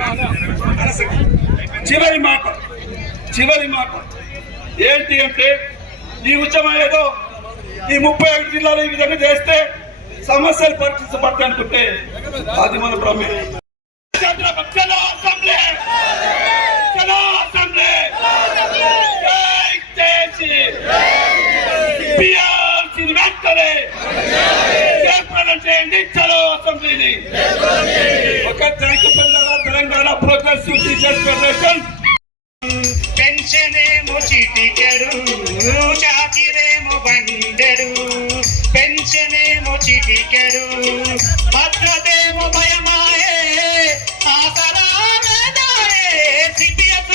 చివరి మాట ఏంటి అంటే, ఈ ఉద్యమం ఏదో ఈ 35 జిల్లాలు ఈ విధంగా చేస్తే సమస్యలు పరిష్కరించబడతాయి అనుకుంటే అది మన భ్రమే. చేయండి ఒక తెలంగాణ ప్రోగ్రెసివ్ టీచర్స్ ఫెడరేషన్. పెన్షనేమో చిటికెడు, చాకిరేమో బండెడు. పెన్షనేమో చిటికెడు, భద్రతేమో భయమాయే. ఆసరాయే సిపిఎస్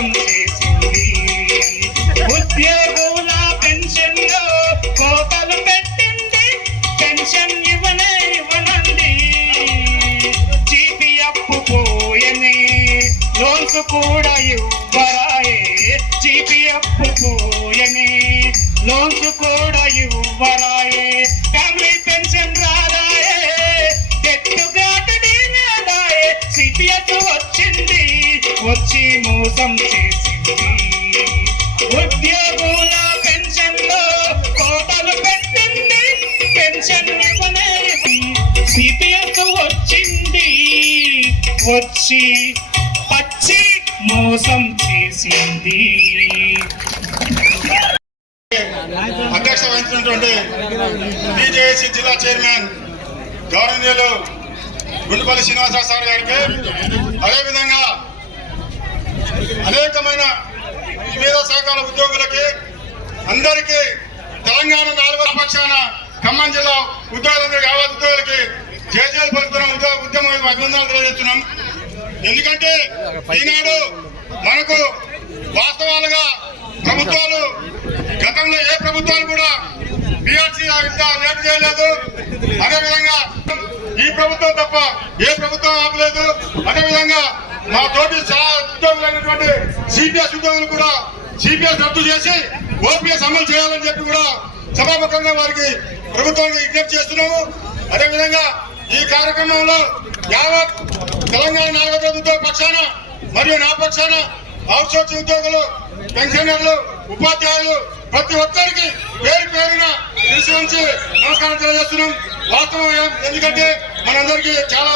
మోసం చేసింది. ఉద్యోగుల పెన్షన్లో కోతలు పెట్టింది, పెన్షన్ ఇవ్వనంది. జీపీఎఫ్ పోయని లోన్స్ కూడా ఇవ్వరాయే, జీపీఎఫ్ పోయని లోన్స్ కూడా ఇవ్వరాయే. ఫ్యామిలీ పెన్షన్ రారాయే, గట్టుగాటడాయే. సిపిఎస్ వచ్చింది, వచ్చి మోసం చేసింది. ఉద్యోగుల పెన్షన్లో కోతలు పెట్టింది, పెన్షన్ ఇవ్వనేది. సిపిఎస్ వచ్చింది, వచ్చి పచ్చి మోసం చేసింది. అధ్యక్ష వహించినటువంటి బీజేఏసీ జిల్లా చైర్మన్ గౌరవనీయులు గుండుపల్లి శ్రీనివాసరావు సార్ గారికి, అదేవిధంగా అనేకమైన వివిధ శాఖల ఉద్యోగులకి అందరికీ తెలంగాణ 4వ పక్షాన ఖమ్మం జిల్లా ఉద్యోగులందరికీ యావత్ ఉద్యోగులకి జేజేలు పలుకుతున్నాం, ఉద్యమ అభినందనలు తెలియజేస్తున్నాం. ఎందుకంటే ఈనాడు మనకు వాస్తవాలుగా ప్రభుత్వాలు గతంలో ఏ ప్రభుత్వాలు కూడా బీఆర్సీ ఇంత లేట్ చేయలేదు. అదేవిధంగా ఈ ప్రభుత్వం తప్ప ఏ ప్రభుత్వం ఆపలేదు. అదేవిధంగా మా తోటి ఉద్యోగులైనటువంటి సిపిఎస్ ఉద్యోగులు కూడా సిపిఎస్ రద్దు చేసి ఓపీఎస్ అమలు చేయాలని చెప్పి కూడా సభాముఖంగా వారికి ప్రభుత్వానికి విజ్ఞప్తి చేస్తున్నాము. అదేవిధంగా ఈ కార్యక్రమంలో యావత్ తెలంగాణ 4వ ప్రభుత్వ పక్షాన మరియు నా పక్షాన అవుట్సోర్సింగ్ ఉద్యోగులు, పెన్షనర్లు, ఉపాధ్యాయులు ప్రతి ఒక్కరికి పేరు పేరున తెలిసి ఉంచి నమస్కారం తెలియజేస్తున్నాం. వాస్తవం ఎందుకంటే మనందరికీ చాలా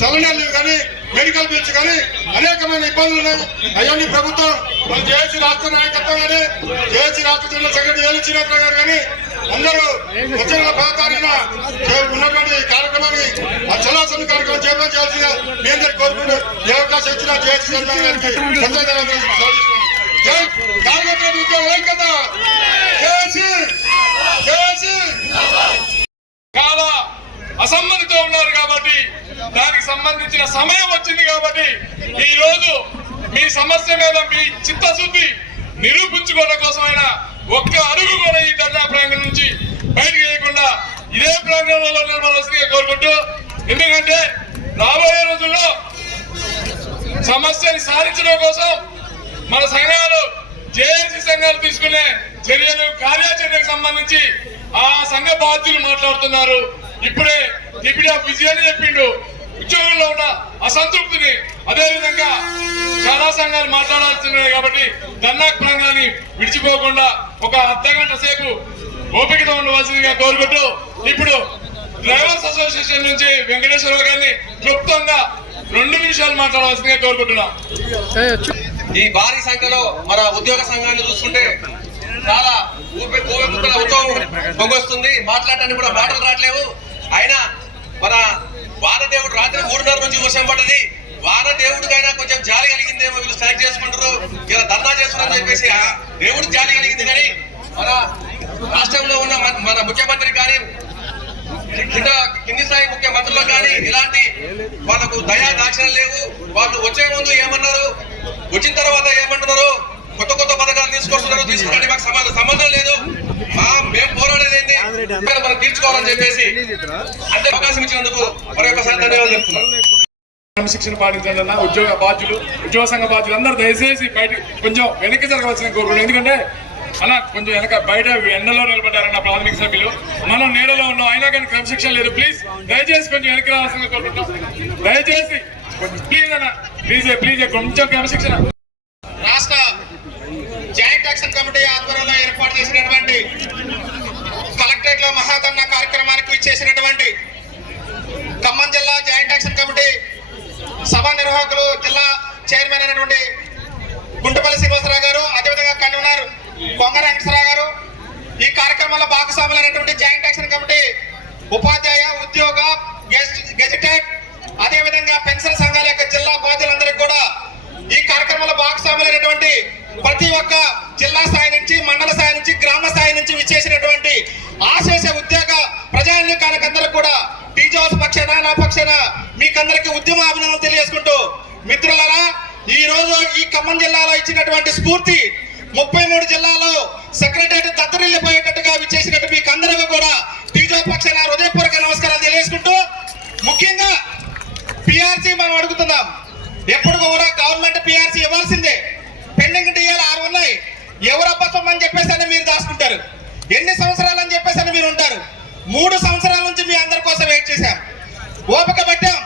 చలనాలు కానీ మెడికల్ బిల్స్ కానీ అనేకమైన ఇబ్బందులు ఉన్నాయి. అవన్నీ ప్రభుత్వం మన జేఏసీ రాష్ట్ర నాయకత్వం కానీ జేఏసీ రాష్ట్ర జనరల్ సెక్రటరీ ఏలిచ్చినట్టు గారు కానీ అందరూ వచ్చే 10వ తారీఖున ఉన్నటువంటి కార్యక్రమాన్ని ఆ చలాసన కార్యక్రమం చేయాల్సిన మీ అందరికీ కోరుకుంటూ ఏ అవకాశం ఇచ్చిన జేఏసీ చైర్మన్ గారికి చాలా అసమ్మతితో ఉన్నారు కాబట్టి దానికి సంబంధించిన సమయం వచ్చింది కాబట్టి ఈ రోజు మీ సమస్య మీద మీ చిత్తశుద్ధి నిరూపించుకోవడం కోసమైనా ఒక్క అడుగు కూడా ఈ ధర్నా ప్రాంగణం నుంచి బయటకు వేయకుండా ఇదే ప్రాంగణంలో నిలబడాల్సిందిగా కోరుకుంటూ, ఎందుకంటే రాబోయే రోజుల్లో సమస్యని సాధించడం కోసం మన సంఘాలు జేఏసీ సంఘాలు తీసుకునే చర్యలు కార్యాచరణకు సంబంధించి ఆ సంఘ బాధ్యులు మాట్లాడుతున్నారు. ఇప్పుడే డిప్యూటీ ఆఫ్ విజయాన్ని చెప్పిండు ఉద్యోగుల్లో ఉన్న అసంతృప్తిని. అదేవిధంగా చాలా సంఘాలు మాట్లాడాల్సినవి కాబట్టి ధర్నా ప్రాంగాన్ని విడిచిపోకుండా ఒక అర్ధగంట సేపు ఓపికతో ఉండవలసిందిగా కోరుకుంటూ ఇప్పుడు డ్రైవర్స్ అసోసియేషన్ నుంచి వెంకటేశ్వరరావు గారిని క్లుప్తంగా 2 నిమిషాలు మాట్లాడవలసిందిగా కోరుకుంటున్నాం. ఈ భారీ సంఖ్యలో మన ఉద్యోగ సంఘాన్ని చూస్తుంటే చాలా ఉత్సవం పొంగొస్తుంది. మాట్లాడటానికి కూడా మాటలు రావట్లేవు. అయినా మన వానదేవుడు రాత్రి 3:30 నుంచి వర్షం పడ్డది. వానదేవుడికైనా కొంచెం జాలి కలిగిందేమో, వీళ్ళు సెలెక్ట్ చేసుకుంటారు ఇలా ధర్నా చేస్తున్నారని చెప్పేసి దేవుడికి జాలి కలిగింది. కానీ మన రాష్ట్రంలో ఉన్న మన ముఖ్యమంత్రి కానీ కింది స్థాయి ముఖ్యమంత్రులు కానీ ఇలాంటి వాళ్ళకు దయా దాక్షిణ్యం లేవు. వాళ్ళు వచ్చే ముందు ఏమన్నారు, వచ్చిన తర్వాత ఏమంటున్నారు, కొత్త కొత్త పథకాలు తీసుకొస్తున్నారు, తీసుకుంటే మాకు సంబంధం లేదు, మేము పోరాడేది మనం తీర్చుకోవాలని చెప్పేసి అంటే అవకాశం ఇచ్చినందుకు మరొకసారి ధన్యవాదాలు చెప్తున్నాను. క్రమశిక్షణ పాటించండి అన్న. ఉద్యోగ బాధ్యులు, ఉద్యోగ సంఘ బాధ్యులు అందరూ దయచేసి బయట కొంచెం వెనక్కి జరగవలసిన కోరుకుంటున్నాం. ఎందుకంటే అలా కొంచెం వెనక బయట ఎండలో నిలబడ్డారన్న ప్రాథమిక సభ్యులు, మనం నీడలో ఉన్నాం, అయినా కానీ క్రమశిక్షణ లేదు. ప్లీజ్ దయచేసి కొంచెం వెనక్కి రావాల్సిందిగా కోరుకుంటున్నాం. దయచేసి ప్లీజ్ అన్న, ప్లీజ్ కొంచెం క్రమశిక్షణ. రాష్ట్ర జాయింట్ యాక్షన్ కమిటీ ఆధ్వర్యంలో ఏర్పాటు చేసినటువంటి కలెక్టరేట్ లో మహాధర్నా కార్యక్రమానికి ఇచ్చేసినటువంటి ఖమ్మం జిల్లా జాయింట్ యాక్షన్ కమిటీ సభా నిర్వాహకులు, జిల్లా చైర్మన్ అయినటువంటి గుంటుపల్లి శ్రీనివాసరావు గారు, అదేవిధంగా కన్వీనర్ కొంగ వెంకటేశ్వరరావు గారు, ఈ కార్యక్రమంలో భాగస్వాములైనటువంటి జాయింట్ యాక్షన్ కమిటీ ఉపాధ్యాయ, ఉద్యోగ, గెజిటెడ్, అదేవిధంగా పెన్షన్ సంఘాల యొక్క జిల్లా బాధ్యులందరికీ కూడా ఈ కార్యక్రమంలో భాగస్వాములైనటువంటి ప్రతి ఒక్క జిల్లా స్థాయి నుంచి, మండల స్థాయి నుంచి, గ్రామ స్థాయి నుంచి విచ్చేసినటువంటి ఆశేష ఉద్యోగ ప్రజానికానికందరూ కూడా టీజోస్ పక్షాన, నా పక్షాన మీకందరికీ ఉద్యమ అభినందనలు తెలియజేసుకుంటూ, మిత్రులారా ఈ రోజు ఈ ఖమ్మం జిల్లాలో ఇచ్చినటువంటి స్ఫూర్తి 33 జిల్లాలో సెక్రటరీ దత్తరిల్లిపోయేటట్టుగా చేసినట్టు మీకు అందరికీ కూడా టీజో పక్షాన హృదయపూర్వక నమస్కారాలు తెలియజేసుకుంటూ, ముఖ్యంగా పిఆర్సీ మనం అడుగుతున్నాం. ఎప్పుడు కూడా గవర్నమెంట్ పిఆర్సీ ఇవ్వాల్సిందే. పెండింగ్ డిఏలు 6 ఉన్నాయి. ఎవరు అబ్బసం అని చెప్పేసి అని మీరు దాచుకుంటారు. ఎన్ని సంవత్సరాలు అని చెప్పేసి అని మీరు ఉంటారు. 3 సంవత్సరాల నుంచి మీ అందరి కోసం వెయిట్ చేశాం, ఓపిక పట్టాం,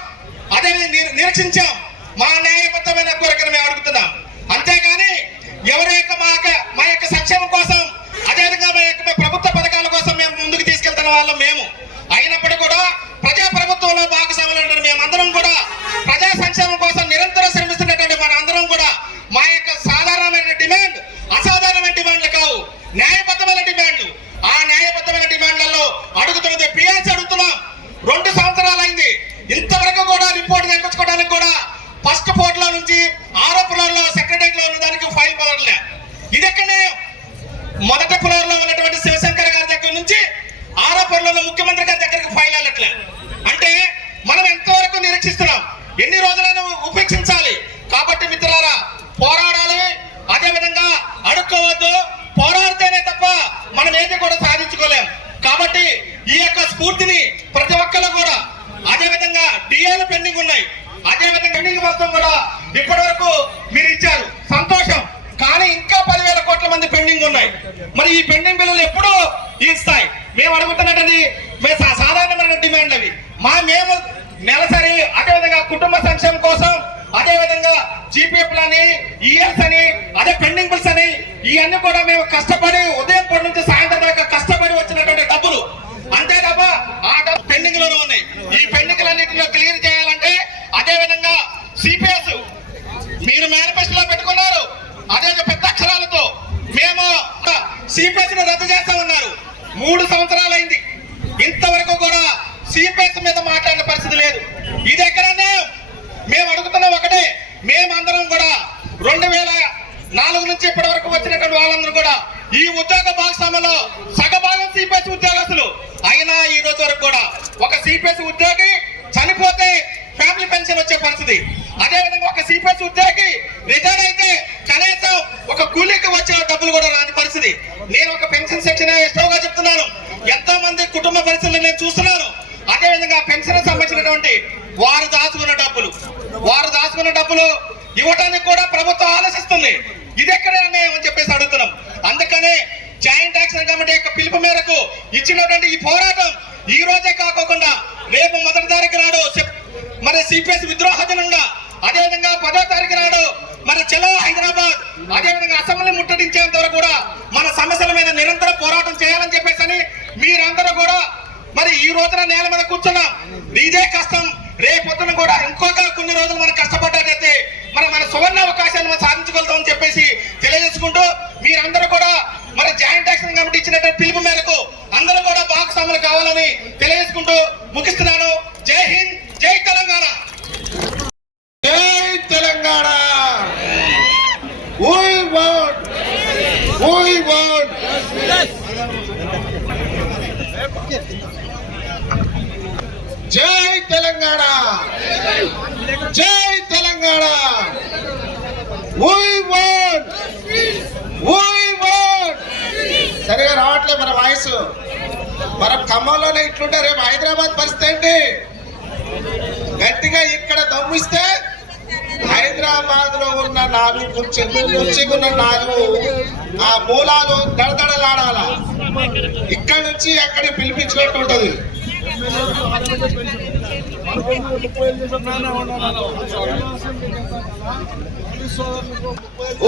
అదే నిరీక్షించాం. మా న్యాయబద్ధమైన కోరికను మేము అడుగుతున్నాం. అంతేగాని ఎవరి యొక్క మా యొక్క సంక్షేమం కోసం, అదేవిధంగా మా యొక్క ప్రభుత్వ పథకాల కోసం మేము ముందుకు తీసుకెళ్తున్న వాళ్ళం మేము. అయినప్పుడు కూడా ప్రజా ప్రభుత్వంలో భాగస్వాములు ఉంటారు. మేమందరం కూడా ప్రజా సంక్షేమం కోసం నిరంతరం శ్రమిస్తున్నటువంటి మన అందరం కూడా మా యొక్క సాధారణమైన డిమాండ్ అసాధారణమైన డిమాండ్లు కావు, న్యాయబద్ధమైన డిమాండ్లు. ఆ న్యాయబద్ధమైన డిమాండ్లలో అడుగుతున్నది పిఆర్సీ అడుగుతున్నాం. 2 సంవత్సరాలు అయింది, ఇంతవరకు కూడా రిపోర్ట్ తెప్పించుకోవడానికి కూడా ఫస్ట్ ఫ్లోర్ లో నుంచి 6వ ఫ్లోర్ లో సెక్రటరీ లో ఉన్న దానికి ఫైల్ పడలే. ఇది ఎక్కడనే మొదటి ఫ్లోర్ లో ఉన్నటువంటి శివశంకర్ గారి దగ్గర నుంచి 6వ ఫ్లోర్ లో ముఖ్యమంత్రి గారి దగ్గరికి ఫైల్ వెళ్ళట్లే. అంటే మనం ఎంతవరకు నిరీక్షిస్తున్నాం, ఎన్ని రోజులైనా ఉపేక్షించాలి. కాబట్టి మిత్రులారా, పోరాడాలి, అదేవిధంగా అడుక్కోవద్దు. పోరాడితేనే తప్ప మనం ఏది కూడా సాధించుకోలేం. కాబట్టి ఈ యొక్క స్ఫూర్తిని ప్రతి ఒక్కరు కూడా, అదేవిధంగా డిఏలు పెండింగ్ ఉన్నాయి, అదేవిధంగా పెండింగ్ మొత్తం కూడా ఇప్పటి వరకు మీరు ఇచ్చారు, సంతోషం. కానీ ఇంకా 10,000 కోట్ల మంది పెండింగ్ ఉన్నాయి. మరి ఈ పెండింగ్ బిల్లులు ఎప్పుడు ఇస్తాయి? మేము అడుగుతున్నది సాధారణమైన డిమాండ్ అవి. మేము నెలసరి, అదేవిధంగా కుటుంబ సంక్షేమం కోసం, అదేవిధంగా జీపీఎఫ్ అని, ఈఎల్స్ అని, అదే పెండింగ్ బిల్స్ అని, ఇవన్నీ కూడా మేము కష్టపడి ఉదయం పూట నుంచి సాయంత్రం దాకా కష్టపడి వచ్చినటువంటి డబ్బులు. అంతే తప్ప ఆ డబ్బు పెండింగ్ లోనే ఉన్నాయి. ఈ పెండింగ్ అన్నింటిలో క్లియర్ చేయాలంటే, అదేవిధంగా సిపిఎస్ మీరు మేనిఫెస్టోలో పెట్టుకున్నారు, అదే పెద్ద అక్షరాలతో మేము సిపిఎస్ ని రద్దు చేస్తామన్నారు. 3 సంవత్సరాలు అయింది, ఇంతవరకు కూడా సిపిఎస్ మీద మాట్లాడిన పరిస్థితి లేదు. ఇది ఎక్కడనే మేము అడుగుతున్న ఒకటే, మేమందరం కూడా 2004 నుంచి ఇప్పటి వరకు వచ్చినటువంటి వాళ్ళందరూ కూడా ఈ ఉద్యోగ భాగస్వామ్యంలో సగభాగం సిపిఎస్ ఉద్యోగస్తులు. అయినా ఈ రోజు వరకు కూడా ఒక సిపిఎస్ ఉద్యోగి చనిపోతే ఫ్యామిలీ పెన్షన్ వచ్చే పరిస్థితి, అదేవిధంగా ఒక సిపిఎస్ ఉద్యోగి రిటైర్ అయితే కనీసం ఒక కూలీకి వచ్చే డబ్బులు కూడా రాని పరిస్థితి. నేను ఒక పెన్షన్ సెక్షన్ ఎస్ట్రోగా చెప్తున్నాను, ఎంతో మంది కుటుంబ పరిస్థితులు నేను చూస్తున్నాను. అదేవిధంగా పెన్షన్ సంబంధించినటువంటి వారు దాచుకున్న డబ్బులు ఇవ్వడానికి కూడా ప్రభుత్వం ఆలోచిస్తుంది. ఇది ఎక్కడ అని చెప్పేసి అడుగుతున్నాం. అందుకనే జాయింట్ యాక్షన్ కమిటీ యొక్క పిలుపు మేరకు ఇచ్చినటువంటి ఈ పోరాటం ఈ రోజే కాకుండా రేపు 1వ తారీఖు నాడు మరి సిపిఎస్ విద్రోహ దినంగా, అదేవిధంగా 10వ తారీఖు నాడు మరి చలో హైదరాబాద్, అదేవిధంగా అసెంబ్లీ ముట్టడించేంత వరకు కూడా మన సమస్యల మీద నిరంతరం పోరాటం చేయాలని చెప్పేసి మీరందరూ కూడా మరి ఈ రోజున నేల మీద కూర్చున్నాం. ఇదే కష్టం రేపొద్దున కూడా ఇంకొక కొన్ని రోజులు మనం కష్టపడ్డట్లయితే మన సువర్ణ అవకాశాన్ని మనం సాధించగలుగుతామని చెప్పేసి తెలియజేసుకుంటూ, మీరందరూ కూడా మరి జాయింట్ యాక్షన్ కమిటీ ఇచ్చినటువంటి పిలుపు మేరకు అందరూ కూడా భాగస్వాములు కావాలని తెలియజేసుకుంటూ ముగిస్తున్నాను. జై హింద్, జై తెలంగాణ. జై తెలంగాణ. జై తెలంగాణ, జై తెలంగాణ. సరిగా రావట్లే మన వాయిస్. మనం ఖమ్మంలోనే ఇట్లుంటే రేపు హైదరాబాద్ పరిస్థితి ఏంటి? గట్టిగా ఇక్కడ దమ్మిస్తే హైదరాబాద్ లో ఉన్న 4 కుర్చీకున్న 4 ఆ మూలాలు దడదడలాడాల. ఇక్కడ నుంచి అక్కడికి పిలిపించినట్టు ఉంటది.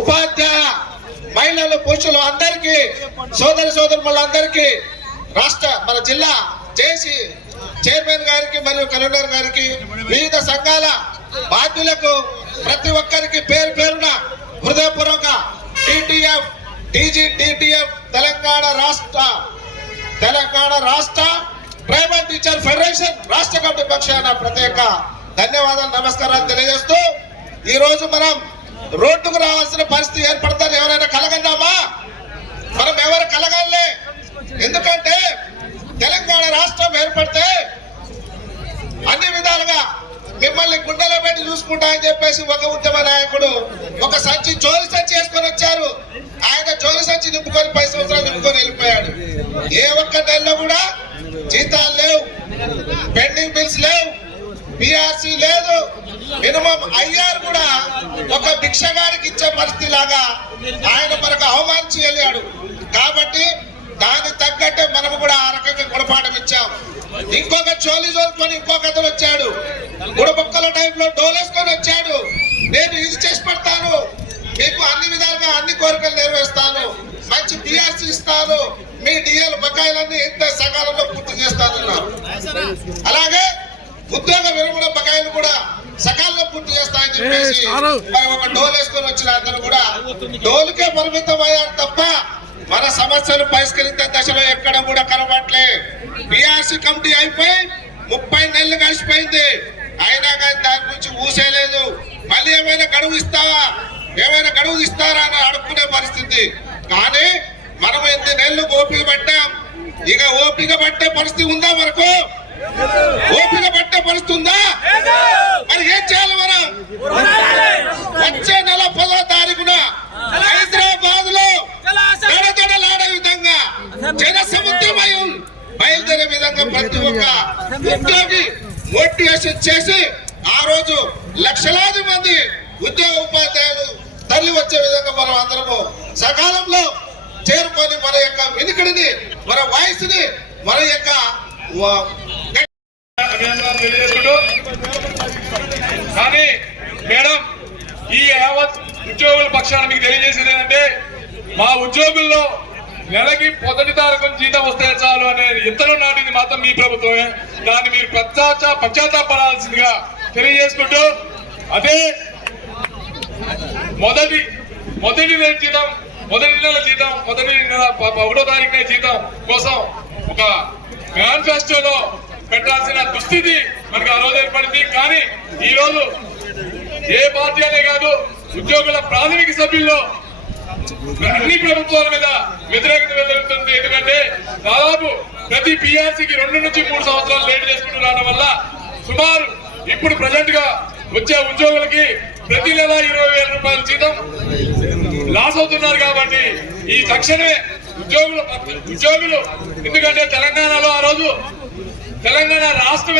ఉపాధ్యాయ మహిళలు, పురుషులు అందరికీ, సోదరులందరికీ, మన జిల్లా జేసీ చైర్మన్ గారికి మరియు కన్వీనర్ గారికి, వివిధ సంఘాల బాధ్యులకు ప్రతి ఒక్కరికి పేరు పేరున హృదయపూర్వక టీటీఎఫ్ తెలంగాణ రాష్ట్ర ప్రైవేట్ టీచర్ ఫెడరేషన్ రాష్ట్ర కమిటీ పక్షాన ప్రత్యేక ధన్యవాదాలు, నమస్కారాలు తెలియజేస్తూ, ఈ రోజు మనం రోడ్డుకు రావాల్సిన పరిస్థితి ఏర్పడతాను ఎవరైనా కలగన్నామా? మనం ఎవరు కలగాలే. ఎందుకంటే తెలంగాణ రాష్ట్రం ఏర్పడితే అన్ని విధాలుగా మేము మిమ్మల్ని గుండెలో పెట్టి చూసుకుంటా అని చెప్పేసి ఒక ఉద్యమ నాయకుడు ఒక సంచి జోలి సంచి వేసుకొని వచ్చారు. ఆయన జోలి సంచి నింపుకొని 10 సంవత్సరాలు నింపుకొని వెళ్ళిపోయాడు. ఏ ఒక్క నెలలో కూడా జీతాలు లేవు, పెండింగ్ బిల్స్ లేవు, పిఆర్సీ లేదు, మినిమం ఐఆర్ కూడా ఒక భిక్షగాడికి ఇచ్చే పరిస్థితి లాగా ఆయన మనకు అవమానించి వెళ్ళాడు. కాబట్టి దానికి తగ్గట్టే మనము కూడా ఆ రకంగా గుణపాఠం ఇచ్చాం. ఇంకొక చోలి చోలుకొని ఇంకొక అతను వచ్చాడు, గుడబొక్కల టైప్ లో డోలేసుకొని వచ్చాడు. నేను ఇది చేసి పెడతాను, మీకు అన్ని విధాలుగా అన్ని కోరికలు నెరవేరుస్తాను, మంచి పిఆర్సీ ఇస్తాను, మీ డిఎల్ బకాయిలన్నీ ఇంత సకాలంలో పూర్తి చేస్తానన్నారు. అలాగే ఉద్యోగ విరమణ బకాయిలు కూడా సకాలంలో పూర్తి చేస్తానని చెప్పేసి మరి ఒక డోలు వేసుకొని వచ్చిన అందరూ కూడా డోలుకే పరిమితం అయ్యారు తప్ప మన సమస్యలు పరిష్కరించే దశలో ఎక్కడ కూడా కనబడలే. పిఆర్సీ కమిటీ అయిపోయి 30 నెలలు గడిచిపోయింది, అయినా కానీ దాని గురించి ఊసేలేదు. మళ్ళీ ఏమైనా గడువు ఇస్తావా, ఏమైనా గడువు ఇస్తారా అని అడుక్కునే పరిస్థితి. కానీ మనం 8 నెలలు ఓపిక పట్టాం, ఇక ఓపిక పట్టే పరిస్థితి ఉందా మనకు? ఓపిక పట్టే పరిస్థితి ఉందా? మరి ఏం చేయాలి మనం? వచ్చే నెల 10వ తారీఖున హైదరాబాద్ లో దడదడలాడే విధంగా జన సముద్రమయం బయలుదేరే విధంగా ప్రతి ఒక్క ఉద్యోగి మోటివేషన్ చేసి ఆ రోజు లక్షలాది మంది ఉద్యోగ ఉపాధ్యాయులు తరలి వచ్చే విధంగా మనం అందరము సకాలంలో చేరుకొని మన యొక్క వెనుకడిని, మన వాయిస్ ని, మన యొక్క అభినందనలు తెలియజేసుకుంటూ, కానీ మేడం ఈ యావత్ ఉద్యోగుల పక్షాన మీకు తెలియజేసేది ఏంటంటే, మా ఉద్యోగుల్లో నెలకి 1వ తారీఖున జీతం వస్తే చాలు అనేది ఎంతలో నాటింది మాత్రం మీ ప్రభుత్వమే. దాన్ని మీరు పశ్చాత్తాపడాల్సిందిగా తెలియజేసుకుంటూ, అదే మొదటి నెల జీతం, మొదటి నెల 1వ తారీఖున జీతం కోసం ఒక మేనిఫెస్టోలో పెట్టాల్సిన దుస్థితి మనకు ఆ రోజు ఏర్పడింది. కానీ ఈ రోజు ఏ పార్టీ అనే కాదు, ఉద్యోగుల ప్రాథమిక సభ్యుల్లో అన్ని ప్రభుత్వాల మీద వ్యతిరేకత వెలువడుతుంది. ఎందుకంటే దాదాపు ప్రతి పిఆర్సీకి 2 నుంచి 3 సంవత్సరాలు లేట్ చేసుకుంటూ రావడం వల్ల సుమారు ఇప్పుడు ప్రజెంట్ గా వచ్చే ఉద్యోగులకి ప్రతి నెల 20,000 రూపాయల జీతం లాస్ అవుతున్నారు. కాబట్టి ఈ తక్షణమే ఉద్యోగులు ఎందుకంటే తెలంగాణలో ఆ రోజు తెలంగాణ రాష్ట్రం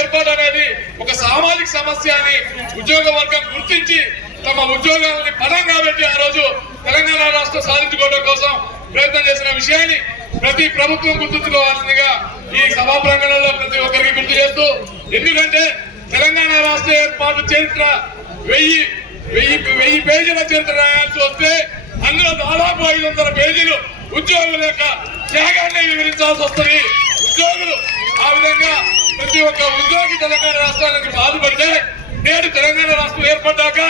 ఏర్పాటు అనేది ఒక సామాజిక సమస్య అని ఉద్యోగ వర్గం గుర్తించి తమ ఉద్యోగాలని పరంగా పెట్టి ఆ రోజు తెలంగాణ రాష్ట్రం సాధించుకోవడం కోసం ప్రయత్నం చేసిన విషయాన్ని ప్రతి ప్రభుత్వం గుర్తుంచుకోవాల్సిందిగా ఈ సభా ప్రాంగణంలో ప్రతి ఒక్కరికి గుర్తు చేస్తూ, ఎందుకంటే తెలంగాణ రాష్ట్ర ఏర్పాటు చరిత్ర 1000 పేజీల చరిత్ర రాయాల్సి వస్తే అందులో దాదాపు 500 పేజీలు ఉద్యోగుల యొక్క త్యాగాన్ని వివరించాల్సి వస్తుంది. ఉద్యోగులు ఆ విధంగా ప్రతి ఒక్క ఉద్యోగి తెలంగాణ రాష్ట్రానికి బాధపడితే నేడు తెలంగాణ రాష్ట్రం ఏర్పడ్డాక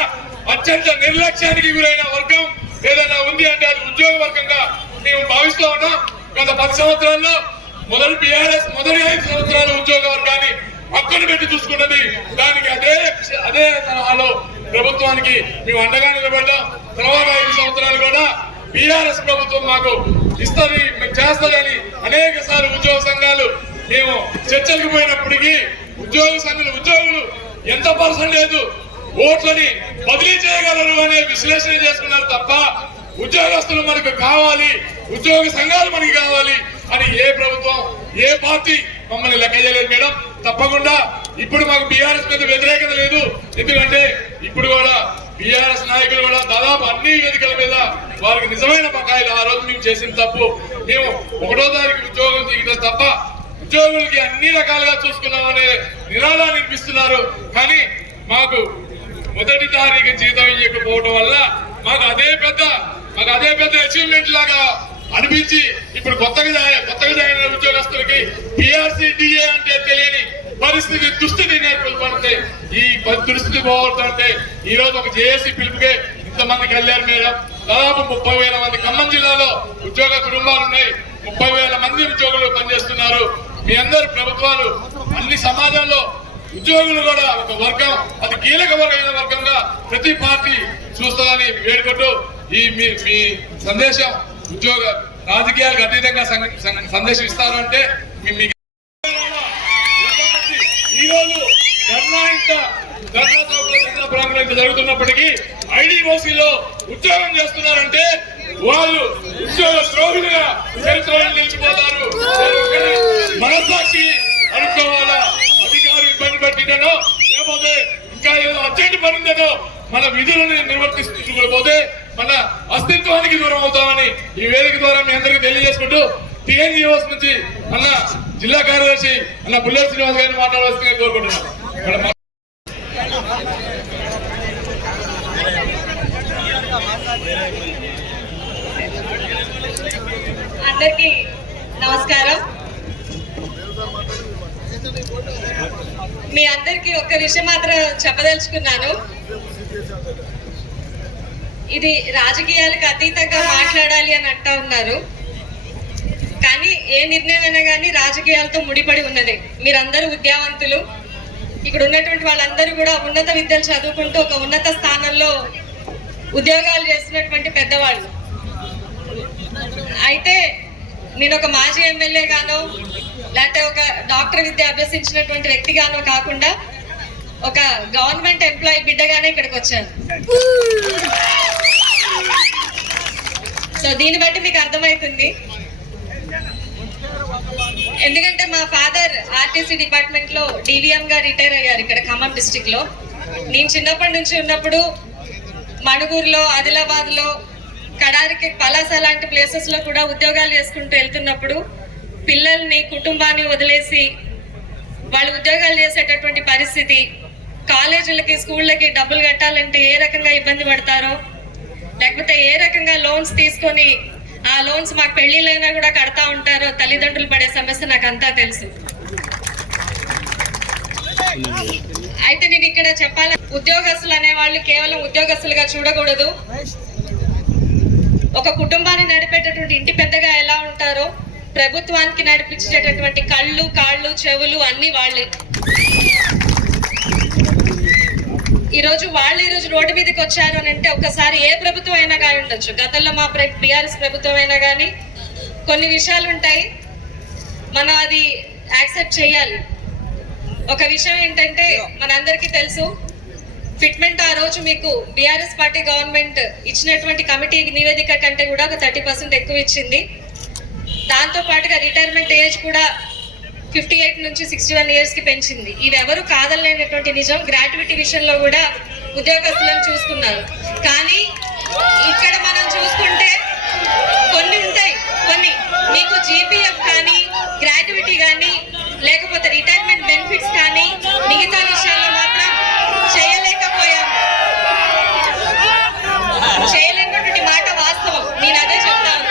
అత్యంత నిర్లక్ష్యానికి గురైన వర్గం ఏదైనా ఉంది అంటే అది ఉద్యోగ వర్గంగా మేము భావిస్తూ ఉన్నాం. గత 10 సంవత్సరాల్లో మొదటి బీఆర్ఎస్ మొదటి 5 సంవత్సరాల ఉద్యోగ వర్గాన్ని పక్కన పెట్టి చూసుకున్నది. దానికి అదే తరహాలో ప్రభుత్వానికి మేము అండగా నిలబడ్డాం. తర్వాత 5 సంవత్సరాలు కూడా బీఆర్ఎస్ ప్రభుత్వం మాకు ఇస్తుంది, చేస్తుందని అనేక సార్లు ఉద్యోగ సంఘాలు మేము చర్చలకు పోయినప్పటికీ ఉద్యోగులు ఎంత పర్సెంటేజ్ ఓట్లని బదిలీ చేయగలరు అనే విశ్లేషణ చేసుకున్నారు తప్ప ఉద్యోగస్తులు మనకు కావాలి, ఉద్యోగ సంఘాలు మనకి కావాలి అని ఏ ప్రభుత్వం ఏ పార్టీ మమ్మల్ని లెక్క చేయలేదు మేడం. తప్పకుండా ఇప్పుడు మాకు బీఆర్ఎస్ మీద వ్యతిరేకత లేదు. ఎందుకంటే ఇప్పుడు కూడా బీఆర్ఎస్ నాయకులు కూడా దాదాపు అన్ని వేదికల మీద వారికి నిజమైన బకాయిలు ఆ రోజు మేము చేసిన తప్పు, మేము 1వ తారీఖు ఉద్యోగం దిగితే తప్ప ఉద్యోగులకి అన్ని రకాలుగా చూసుకున్నాం అనే నినాదాన్ని వినిపిస్తున్నారు. కానీ మాకు 1వ తారీఖు జీతం ఇవ్వకపోవడం వల్ల మాకు అదే పెద్ద అచీవ్మెంట్ లాగా అనిపించి ఇప్పుడు కొత్తగా జాయిన్ అయిన ఉద్యోగస్తులకి పిఆర్సీ డిఏ అంటే తెలియని దుస్థితి నేర్పడితే ఈ దుస్థితి పోగొడుతుంటే ఈ రోజు ఒక జేఏసీ పిలుపుకే ఇంతమందికి వెళ్ళారు మేడం. దాదాపు 30,000 మంది ఖమ్మం జిల్లాలో ఉద్యోగ కుటుంబాలు ఉన్నాయి. 30,000 మంది ఉద్యోగులు పనిచేస్తున్నారు. మీ అందరు ప్రభుత్వాలు అన్ని సమాజంలో ఉద్యోగులు కూడా ఒక వర్గం, అది కీలక వర్గంగా ప్రతి పార్టీ చూస్తుందని వేడుకుంటూ మీ సందేశం ఉద్యోగ రాజకీయాలకు అతీతంగా సందేశం ఇస్తారు అంటే ఈ రోజు రిక్రూట్మెంట్ జరుగుతున్నప్పటికీ ఐడిఓసిలో ఉద్యోగం చేస్తున్నారంటే వాళ్ళు ఉద్యోగ ద్రోహులుగా చరిత్రలో నిలిచిపోతారు. మనస్సాక్షి అనుకోవాలా, అధికారులు ఇబ్బంది పెట్టినో లేకపోతే ఇంకా ఏదో అర్జెంట్ పని ఉందనో మన విధులను నిర్వర్తించకపోతే మన అస్తిత్వానికి దూరం అవుతామని ఈ వేదిక ద్వారా మీ అందరికీ తెలియజేసుకుంటూ టీఎన్జిఓస్ నుంచి అన్న జిల్లా కార్యదర్శి అన్న బుల్లెట్ శ్రీనివాస్ గారిని మాట్లాడవలసిందిగా కోరుకుంటున్నాను. అందరికీ నమస్కారం. మీ అందరికీ ఒక్క విషయం మాత్రం చెప్పదలుచుకున్నాను. ఇది రాజకీయాలకు అతీతంగా మాట్లాడాలి అని అంటా ఉన్నారు, కానీ ఏ నిర్ణయం అయినా కానీ రాజకీయాలతో ముడిపడి ఉన్నది. మీరందరూ విద్యావంతులు, ఇక్కడ ఉన్నటువంటి వాళ్ళందరూ కూడా ఉన్నత విద్యలు చదువుకుంటూ ఒక ఉన్నత స్థానంలో ఉద్యోగాలు చేస్తున్నటువంటి పెద్దవాళ్ళు. అయితే నేను ఒక మాజీ ఎమ్మెల్యే గానో లేకపోతే ఒక డాక్టర్ విద్య అభ్యసించినటువంటి వ్యక్తిగానో కాకుండా ఒక గవర్నమెంట్ ఎంప్లాయీ బిడ్డగానే ఇక్కడికి వచ్చాను. సో దీన్ని బట్టి మీకు అర్థమవుతుంది. ఎందుకంటే మా ఫాదర్ ఆర్టీసీ డిపార్ట్మెంట్ లో డివిఎం గా రిటైర్ అయ్యారు ఇక్కడ ఖమ్మం డిస్టిక్ లో. నేను చిన్నప్పటి నుంచి ఉన్నప్పుడు మణుగూరులో, ఆదిలాబాద్ లో, కడారికి, పలాస లాంటి ప్లేసెస్ లో కూడా ఉద్యోగాలు చేసుకుంటూ వెళ్తున్నప్పుడు పిల్లల్ని, కుటుంబాన్ని వదిలేసి వాళ్ళు ఉద్యోగాలు చేసేటటువంటి పరిస్థితి, కాలేజీలకి, స్కూళ్ళకి డబ్బులు కట్టాలంటే ఏ రకంగా ఇబ్బంది పడతారో, లేకపోతే ఏ రకంగా లోన్స్ తీసుకొని ఆ లోన్స్ మాకు పెళ్లిళ్ళైనా కూడా కడతా ఉంటారో తల్లిదండ్రులు పడే సమస్య నాకు అంతా తెలుసు. అయితే నేను ఇక్కడ చెప్పాలి, ఉద్యోగస్తులు అనేవాళ్ళు కేవలం ఉద్యోగస్తులుగా చూడకూడదు. ఒక కుటుంబాన్ని నడిపేటటువంటి ఇంటి పెద్దగా ఎలా ఉంటారో ప్రభుత్వానికి నడిపించేటటువంటి కళ్ళు, కాళ్ళు, చెవులు అన్ని వాళ్ళే. ఈరోజు రోడ్డు మీదకి వచ్చారు అని అంటే ఒకసారి ఏ ప్రభుత్వం అయినా కానీ ఉండొచ్చు, గతంలో మా బీఆర్ఎస్ ప్రభుత్వం అయినా కానీ కొన్ని విషయాలు ఉంటాయి, మనం అది యాక్సెప్ట్ చేయాలి. ఒక విషయం ఏంటంటే మనందరికీ తెలుసు, ఫిట్మెంట్ ఆ రోజు మీకు బీఆర్ఎస్ పార్టీ గవర్నమెంట్ ఇచ్చినటువంటి కమిటీ నివేదిక కంటే కూడా ఒక 30% ఎక్కువ ఇచ్చింది. దాంతో పాటుగా రిటైర్మెంట్ ఏజ్ కూడా 58 నుంచి 61 ఇయర్స్ కి పెంచింది. ఇది ఎవరు కాదలేనటువంటి నిజం. గ్రాట్యుటీ విషయంలో కూడా ఉద్యోగస్తులను చూసుకున్నారు. కానీ ఇక్కడ మనం చూసుకుంటే కొన్ని ఉంటాయి, కొన్ని మీకు జీపీఎఫ్ కానీ, గ్రాట్యుటీ కానీ, లేకపోతే రిటైర్మెంట్ బెనిఫిట్స్ కానీ మిగతా విషయాల్లో మాత్రం చేయలేనటువంటి మాట వాస్తవం. నేను అదే చెప్తాను.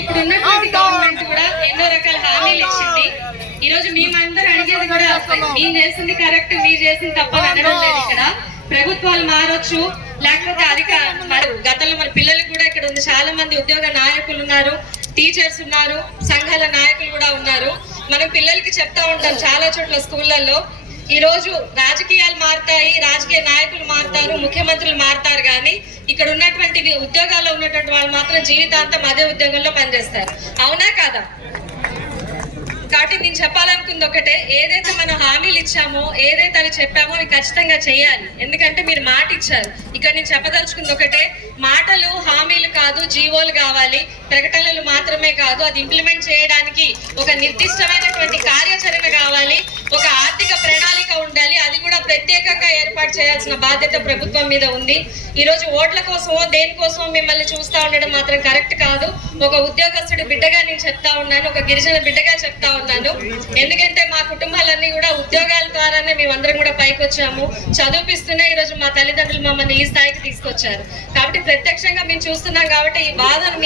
ఇప్పుడు ఉన్నటువంటి గవర్నమెంట్ కూడా ఎన్నో రకాల హామీలు ఇచ్చింది. ఈ రోజు మేమందరూ అడిగేది కూడా నేను చేసింది కరెక్ట్, మీరు చేసింది తప్పని అనడం లేదు. ఇక్కడ ప్రభుత్వాలు మారొచ్చు, లేకపోతే గతంలో మన పిల్లలకు కూడా ఇక్కడ ఉంది, చాలా మంది ఉద్యోగ నాయకులు ఉన్నారు, టీచర్స్ ఉన్నారు, సంఘాల నాయకులు కూడా ఉన్నారు. మనం పిల్లలకి చెప్తా ఉంటాం చాలా చోట్ల స్కూళ్ళల్లో, ఈ రోజు రాజకీయాలు మారుతాయి, రాజకీయ నాయకులు మారుతారు, ముఖ్యమంత్రులు మారుతారు, కానీ ఇక్కడ ఉన్నటువంటి ఉద్యోగాల్లో ఉన్నటువంటి వాళ్ళు మాత్రం జీవితాంతం అదే ఉద్యోగంలో పనిచేస్తారు. అవునా కాదా? కాబట్టి నేను చెప్పాలనుకుంది ఒకటే, ఏదైతే మనం హామీలు ఇచ్చామో, ఏదైతే అవి చెప్పామో అవి ఖచ్చితంగా చేయాలి. ఎందుకంటే మీరు మాట ఇచ్చారు. ఇక్కడ నేను చెప్పదలుచుకుంది ఒకటే, మాటలు హామీలు కాదు, జీవోలు కావాలి. ప్రకటనలు మాత్రమే కాదు, అది ఇంప్లిమెంట్ చేయడానికి ఒక నిర్దిష్టమైనటువంటి కార్యాచరణ కావాలి, ఒక ఆర్థిక ప్రణాళిక ఉండాలి. అది కూడా ప్రత్యేకంగా ఏర్పాటు చేయాల్సిన బాధ్యత ప్రభుత్వం మీద ఉంది. ఈ రోజు ఓట్ల కోసమో దేనికోసమో మిమ్మల్ని చూస్తా ఉండడం మాత్రం కరెక్ట్ కాదు. ఒక ఉద్యోగస్తుడి బిడ్డగా నేను చెప్తా ఉన్నాను, ఒక గిరిజన బిడ్డగా చెప్తా ఉన్నాను. ఎందుకంటే మా కుటుంబాలన్నీ కూడా ఉద్యోగాల ద్వారానే మేమందరం కూడా పైకి వచ్చాము. చదివిపిస్తూనే ఈ రోజు మా తల్లిదండ్రులు మమ్మల్ని ఈ స్థాయికి తీసుకొచ్చారు. కాబట్టి ప్రత్యక్షంగా మేము చూస్తున్నాం. కాబట్టి ఈ బాధను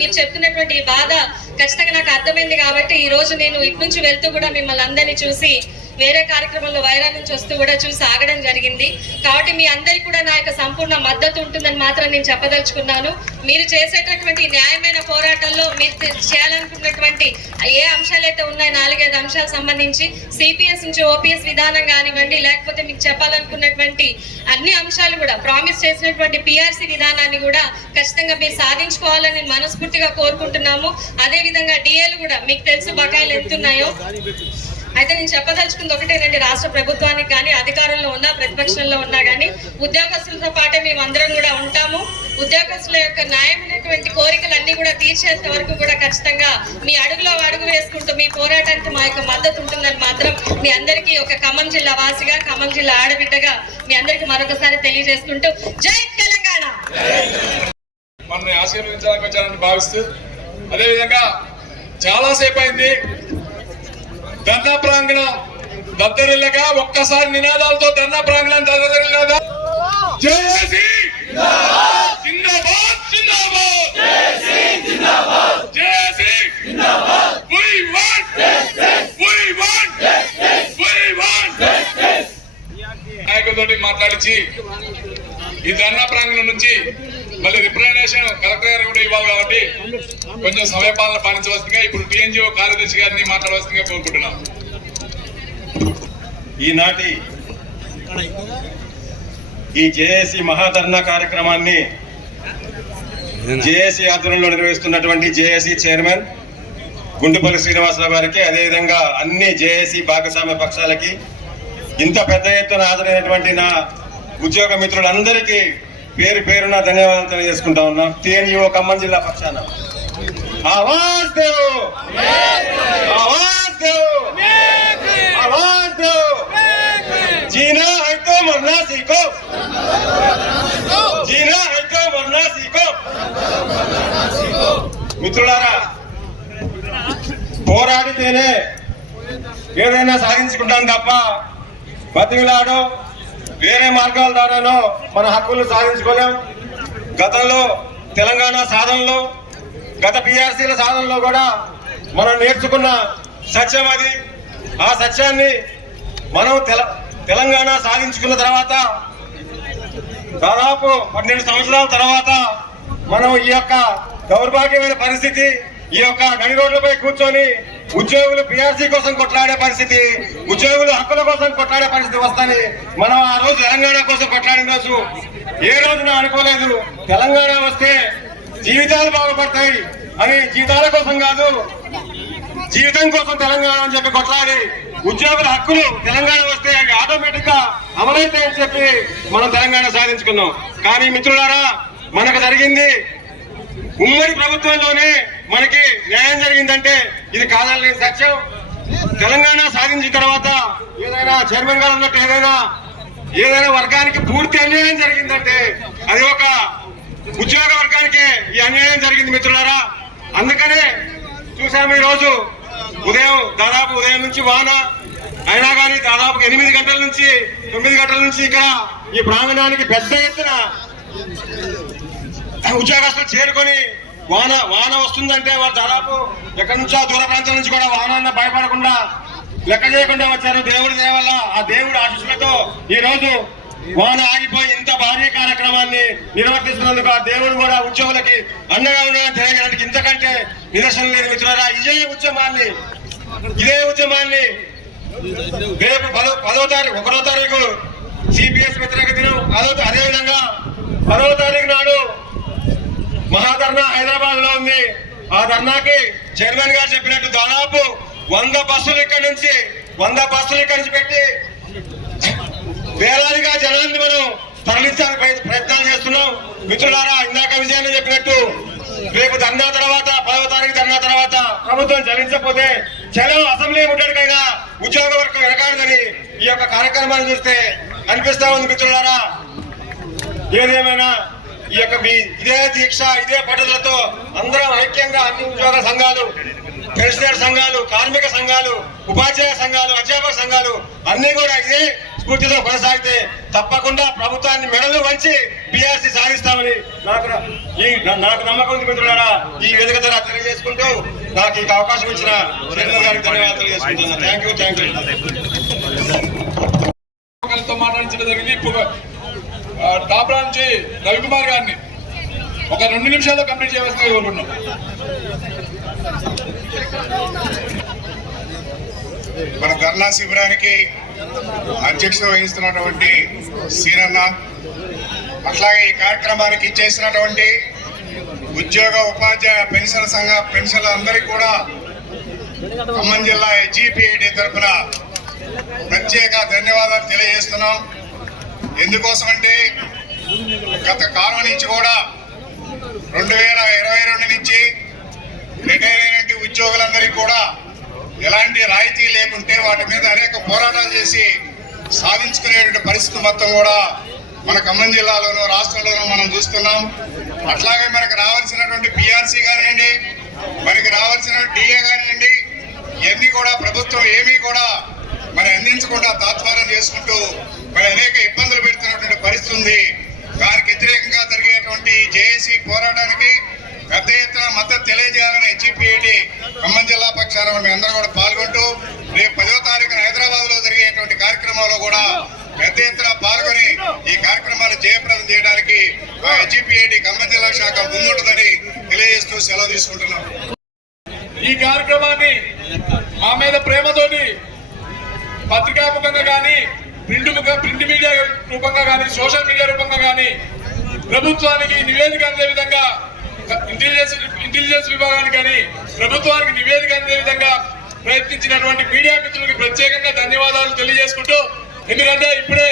మీరు చెప్తున్నటువంటి ఈ బాధ ఖచ్చితంగా నాకు అర్థమైంది. కాబట్టి ఈ రోజు నేను ఇటు నుంచి వెళ్తూ కూడా మిమ్మల్ని అందరినీ చూసి వేరే కార్యక్రమంలో వైరా నుంచి వస్తూ కూడా చూసి ఆగడం జరిగింది. కాబట్టి మీ అందరికీ కూడా నా యొక్క సంపూర్ణ మద్దతు ఉంటుందని మాత్రం నేను చెప్పదలుచుకున్నాను. మీరు చేసేటటువంటి న్యాయమైన పోరాటంలో మీరు చేయాలనుకున్నటువంటి ఏ అంశాలు అయితే ఉన్నాయో 4-5 అంశాలకు సంబంధించి సిపిఎస్ నుంచి ఓపీఎస్ విధానం కానివ్వండి, లేకపోతే మీకు చెప్పాలనుకున్నటువంటి అన్ని అంశాలు కూడా ప్రామిస్ చేసినటువంటి పిఆర్సీ విధానాన్ని కూడా ఖచ్చితంగా మీరు సాధించుకోవాలని మనస్ఫూర్తిగా కోరుకుంటున్నాము. అదే విధంగా డిఏలు కూడా మీకు తెలుసు బకాయిలు ఎంతున్నాయో, అయితే నేను చెప్పదలుచుకుంది ఒకటేనండి, రాష్ట్ర ప్రభుత్వానికి కానీ అధికారంలో ఉన్నా ప్రతిపక్షంలో ఉన్నా కానీ ఉద్యోగస్తులతో పాటే మేమందరం కూడా ఉంటాము. ఉద్యోగస్తుల యొక్క న్యాయమైనటువంటి కోరికలన్నీ కూడా తీర్చేంత వరకు కూడా ఖచ్చితంగా మీ అడుగులో అడుగు వేసుకుంటూ మీ పోరాటానికి మా యొక్క మద్దతు ఉంటుందని మాత్రం మీ అందరికీ ఒక ఖమ్మం జిల్లా వాసిగా, ఖమ్మం జిల్లా ఆడబిడ్డగా మీ అందరికీ మరొకసారి తెలియజేసుకుంటూ జై తెలంగాణ. మనల్ని ఆశీర్వదించడానికి వచ్చారని భావిస్తూ, అదేవిధంగా చాలాసేపు అయింది ధర్నా ప్రాంగణం దద్దరిల్లగా, ఒక్కసారి నినాదాలతో ధర్నా ప్రాంగణం దద్దరిల్లగా. జేఏసీ జిందాబాద్ జిందాబాద్, జేఏసీ we want నాయకులతోటి మాట్లాడించి ఈ ధర్నా ప్రాంగణం నుంచి మళ్ళీ రిప్రజెంటేషన్ కలెక్టర్ గారు కూడా ఇవ్వాలి కాబట్టి కొంచెం సమయపాలన పాటించవలసిందిగా ఇప్పుడు టీఎన్జిఓ కార్యదర్శి గారిని మాట్లాడవలసిందిగా కోరుకుంటున్నాం. ఈనాటి ఈ జేఏసీ మహాధర్నా కార్యక్రమాన్ని జేఏసీ ఆధ్వర్యంలో నిర్వహిస్తున్నటువంటి జేఏసీ చైర్మన్ గుండుపల్లి శ్రీనివాసరావు గారికి, అదేవిధంగా అన్ని జేఏసీ భాగస్వామ్య పక్షాలకి, ఇంత పెద్ద ఎత్తున హాజరైనటువంటి నా ఉద్యోగ మిత్రులందరికీ పేరు పేరున ధన్యవాదాలు తెలియజేసుకుంటా ఉన్నాం. టీఎన్జిఓ ఖమ్మం జిల్లా పక్షాన ఆవాజ్ దేవో, ఆవాజ్ దేవో, ఆవాజ్ దేవో, జీనా హై తో మరనా సీఖో, జీనా హై తో మరనా సీఖో. మిత్రులారా, పోరాడితేనే ఏదైనా సాధించుకుంటాం తప్ప బతిమిలాడో వేరే మార్గాల ద్వారానో మన హక్కులు సాధించుకోలేం. గతంలో తెలంగాణ సాధనలో, గత పిఆర్సీల సాధనలో కూడా మనం నేర్చుకున్న సత్యం అది. ఆ సత్యాన్ని మనం తెలంగాణ సాధించుకున్న తర్వాత దాదాపు 12 సంవత్సరాల తర్వాత మనం ఈ యొక్క దౌర్భాగ్యమైన పరిస్థితి, ఈ యొక్క నడి రోడ్లపై కూర్చొని ఉద్యోగులు పిఆర్సీ కోసం కొట్లాడే పరిస్థితి, ఉద్యోగులు హక్కుల కోసం కొట్లాడే పరిస్థితి వస్తుంది. మనం ఆ రోజు తెలంగాణ కోసం కొట్లాడిన రోజు ఏ రోజున అనుకోలేదు తెలంగాణ వస్తే జీవితాలు బాగుపడతాయి అని. జీవితాల కోసం కాదు, జీవితం కోసం తెలంగాణ అని చెప్పి కొట్లాడి ఉద్యోగుల హక్కులు తెలంగాణ వస్తే అవి ఆటోమేటిక్ గా అమలైతాయని చెప్పి మనం తెలంగాణ సాధించుకున్నాం. కానీ మిత్రులారా, మనకు జరిగింది ఉమ్మడి ప్రభుత్వంలోనే మనకి న్యాయం జరిగిందంటే ఇది కాదని సత్యం. తెలంగాణ సాధించిన తర్వాత ఏదైనా చైర్మన్ గారు అన్నట్టు ఏదైనా వర్గానికి పూర్తి అన్యాయం జరిగిందంటే అది ఒక ఉద్యోగ వర్గానికే ఈ అన్యాయం జరిగింది మిత్రులారా. అందుకనే చూసాము ఈ రోజు దాదాపు ఉదయం నుంచి వాన అయినా కానీ దాదాపు 8 గంటల నుంచి 9 గంటల నుంచి ఇక్కడ ఈ ప్రాంగణానికి పెద్ద ఎత్తున ఉద్యోగస్తులు చేరుకొని వాన వస్తుందంటే వాళ్ళు దాదాపు ఎక్కడి నుంచో దూర ప్రాంతం నుంచి కూడా వాన భయపడకుండా లెక్క చేయకుండా వచ్చారు. దేవుడి దయ వల్ల, ఆ దేవుడి ఆశీస్సులతో ఈ రోజు వాన ఆగిపోయి ఇంత భారీ కార్యక్రమాన్ని నిర్వర్తిస్తున్నందుకు ఆ దేవుడు కూడా ఉద్యోగులకి అండగా ఉండడానికి తెలియజేయడానికి ఇంతకంటే నిదర్శనం లేదు మిత్రులారా. ఇదే ఉద్యమాన్ని రేపు 1వ తారీఖు సిపిఎస్ వ్యతిరేక దినం, అదేవిధంగా 10వ తారీఖు నాడు మహాధర్నా హైదరాబాద్ లో ఉంది. ఆ ధర్నాకి చైర్మన్ గారు చెప్పినట్టు దాదాపు 100 బస్సులు ఇక్కడి నుంచి పెట్టి వేలాదిగా జనాన్ని మనం తరలించడానికి ప్రయత్నాలు చేస్తున్నాం. మిత్రులారా, ఇందాక విజయాన్ని చెప్పినట్టు రేపు ధర్నా తర్వాత 10వ తారీఖు ధర్నా తర్వాత ప్రభుత్వం చలించకపోతే చలో అసెంబ్లీ ముట్టడికైనా ఉద్యోగ వర్గం వెనకాడదని ఈ యొక్క కార్యక్రమాన్ని చూస్తే అనిపిస్తా ఉంది మిత్రులారా. ఏదేమైనా ఈ యొక్క ఇదే దీక్ష, ఇదే పట్టుదలతో అందరం ఐక్యంగా అన్ని ఉద్యోగ సంఘాలు, పెన్షనర్ సంఘాలు, కార్మిక సంఘాలు, ఉపాధ్యాయ సంఘాలు, అధ్యాపక సంఘాలు అన్ని కూడా ఇదే స్ఫూర్తితో కొనసాగితే తప్పకుండా ప్రభుత్వాన్ని మెడలు వంచి పిఆర్సీ సాధిస్తామని నాకు నమ్మకం ఉంది మిత్రులారా. ఈ వేదిక ద్వారా తెలియజేసుకుంటూ నాకు ఈ అవకాశం ఇచ్చిన చైర్మన్ గారికి ధన్యవాదాలు తెలియజేసుకుంటున్నాను. Thank you. మాట్లాడించడం జరిగింది. ఇప్పుడు టాప్రా నుంచి రవికుమార్ గారిని ఒక 2 నిమిషాల్లో కంప్లీట్ చేయవలసిందిగా కోరుకుంటున్నాం. మన ధర్నా శిబిరానికి అధ్యక్షత వహిస్తున్నటువంటి సీనన్న, అట్లాగే ఈ కార్యక్రమానికి ఇచ్చేసినటువంటి ఉద్యోగ ఉపాధ్యాయ పెన్షన్ల అందరికీ కూడా ఖమ్మం జిల్లా హెచ్జిపిఐటి తరఫున ప్రత్యేక ధన్యవాదాలు తెలియజేస్తున్నాం. ఎందుకోసమంటే గత కాలం నుంచి కూడా 2022 నుంచి రిటైర్ అయిన ఉద్యోగులందరికీ కూడా ఎలాంటి రాయితీ లేకుంటే వాటి మీద అనేక పోరాటాలు చేసి సాధించుకునేటువంటి పరిస్థితి మొత్తం కూడా మన ఖమ్మం జిల్లాలోనూ రాష్ట్రంలోనూ మనం చూస్తున్నాం. అట్లాగే మనకు రావాల్సినటువంటి పిఆర్సీ కానివ్వండి, మనకి రావాల్సిన డిఏ కానివ్వండి, ఇవన్నీ కూడా ప్రభుత్వం ఏమీ కూడా మరి అందించకుండా తాత్సారం చేసుకుంటూ మరి అనేక ఇబ్బందులు పెడుతున్నటువంటి పరిస్థితి ఉంది. దానికి వ్యతిరేకంగా జరిగేటువంటి జేఏసీ పోరాటానికి పెద్ద ఎత్తున మద్దతు తెలియజేయాలని హెచ్జిపిఐటి ఖమ్మం జిల్లా పక్షాన మీ అందరూ కూడా పాల్గొంటూ రేపు 10వ తారీఖున హైదరాబాద్ లో జరిగేటువంటి కార్యక్రమంలో కూడా పెద్ద ఎత్తున పాల్గొని ఈ కార్యక్రమాన్ని జయప్రదం చేయడానికి హెచ్జిపిఐటి ఖమ్మం జిల్లా శాఖ ముందుంటుందని తెలియజేస్తూ సెలవు తీసుకుంటున్నాం. ఈ కార్యక్రమాన్ని మా మీద ప్రేమతోటి పత్రికాముఖంగా కానీ ప్రింట్ మీడియా రూపంగా కానీ సోషల్ మీడియా రూపంగా కానీ ప్రభుత్వానికి నివేదిక అందే విధంగా ఇంటెలిజెన్స్ విభాగానికి కానీ ప్రభుత్వానికి నివేదిక అందే విధంగా ప్రయత్నించినటువంటి మీడియా మిత్రులకు ప్రత్యేకంగా ధన్యవాదాలు తెలియజేసుకుంటూ, ఎందుకంటే ఇప్పుడే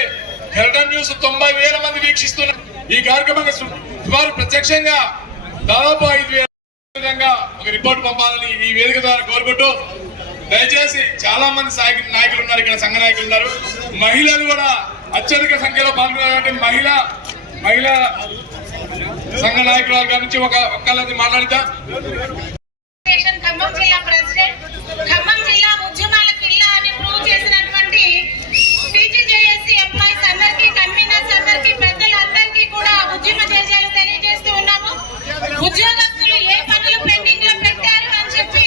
హెల్టన్ న్యూస్ 90,000 మంది వీక్షిస్తున్నారు. ఈ కార్యక్రమాన్ని సుమారు ప్రత్యక్షంగా దాదాపు 5,000 విధంగా ఒక రిపోర్ట్ పంపాలని ఈ వేదిక ద్వారా కోరుకుంటూ, దయచేసి చాలా మంది నాయకులు ఉన్నారు, ఇక్కడ సంఘ నాయకులు ఉన్నారు, మహిళలు కూడా అత్యధిక సంఖ్యలో పాల్గొన్నటువంటి మహిళా సంఘ నాయకురాలు గురించి ఒక్కళ్ళది మాట్లాడితే ఖమ్మం జిల్లా ప్రెసిడెంట్, ఖమ్మం జిల్లా ఉద్యమాల కిల్లా అని ప్రూవ్ చేసినటువంటి టీజీజేఏసీ ఎంప్లాయీస్ అందరికీ, కన్వీనర్స్ అందరికీ, పెద్దలందరికీ కూడా ఉద్యమ జేజాలు తెలియజేస్తూ ఉన్నాము. ఉద్యోగస్తులు ఏ పనులు పెండింగ్ లో పెట్టారు అని చెప్పి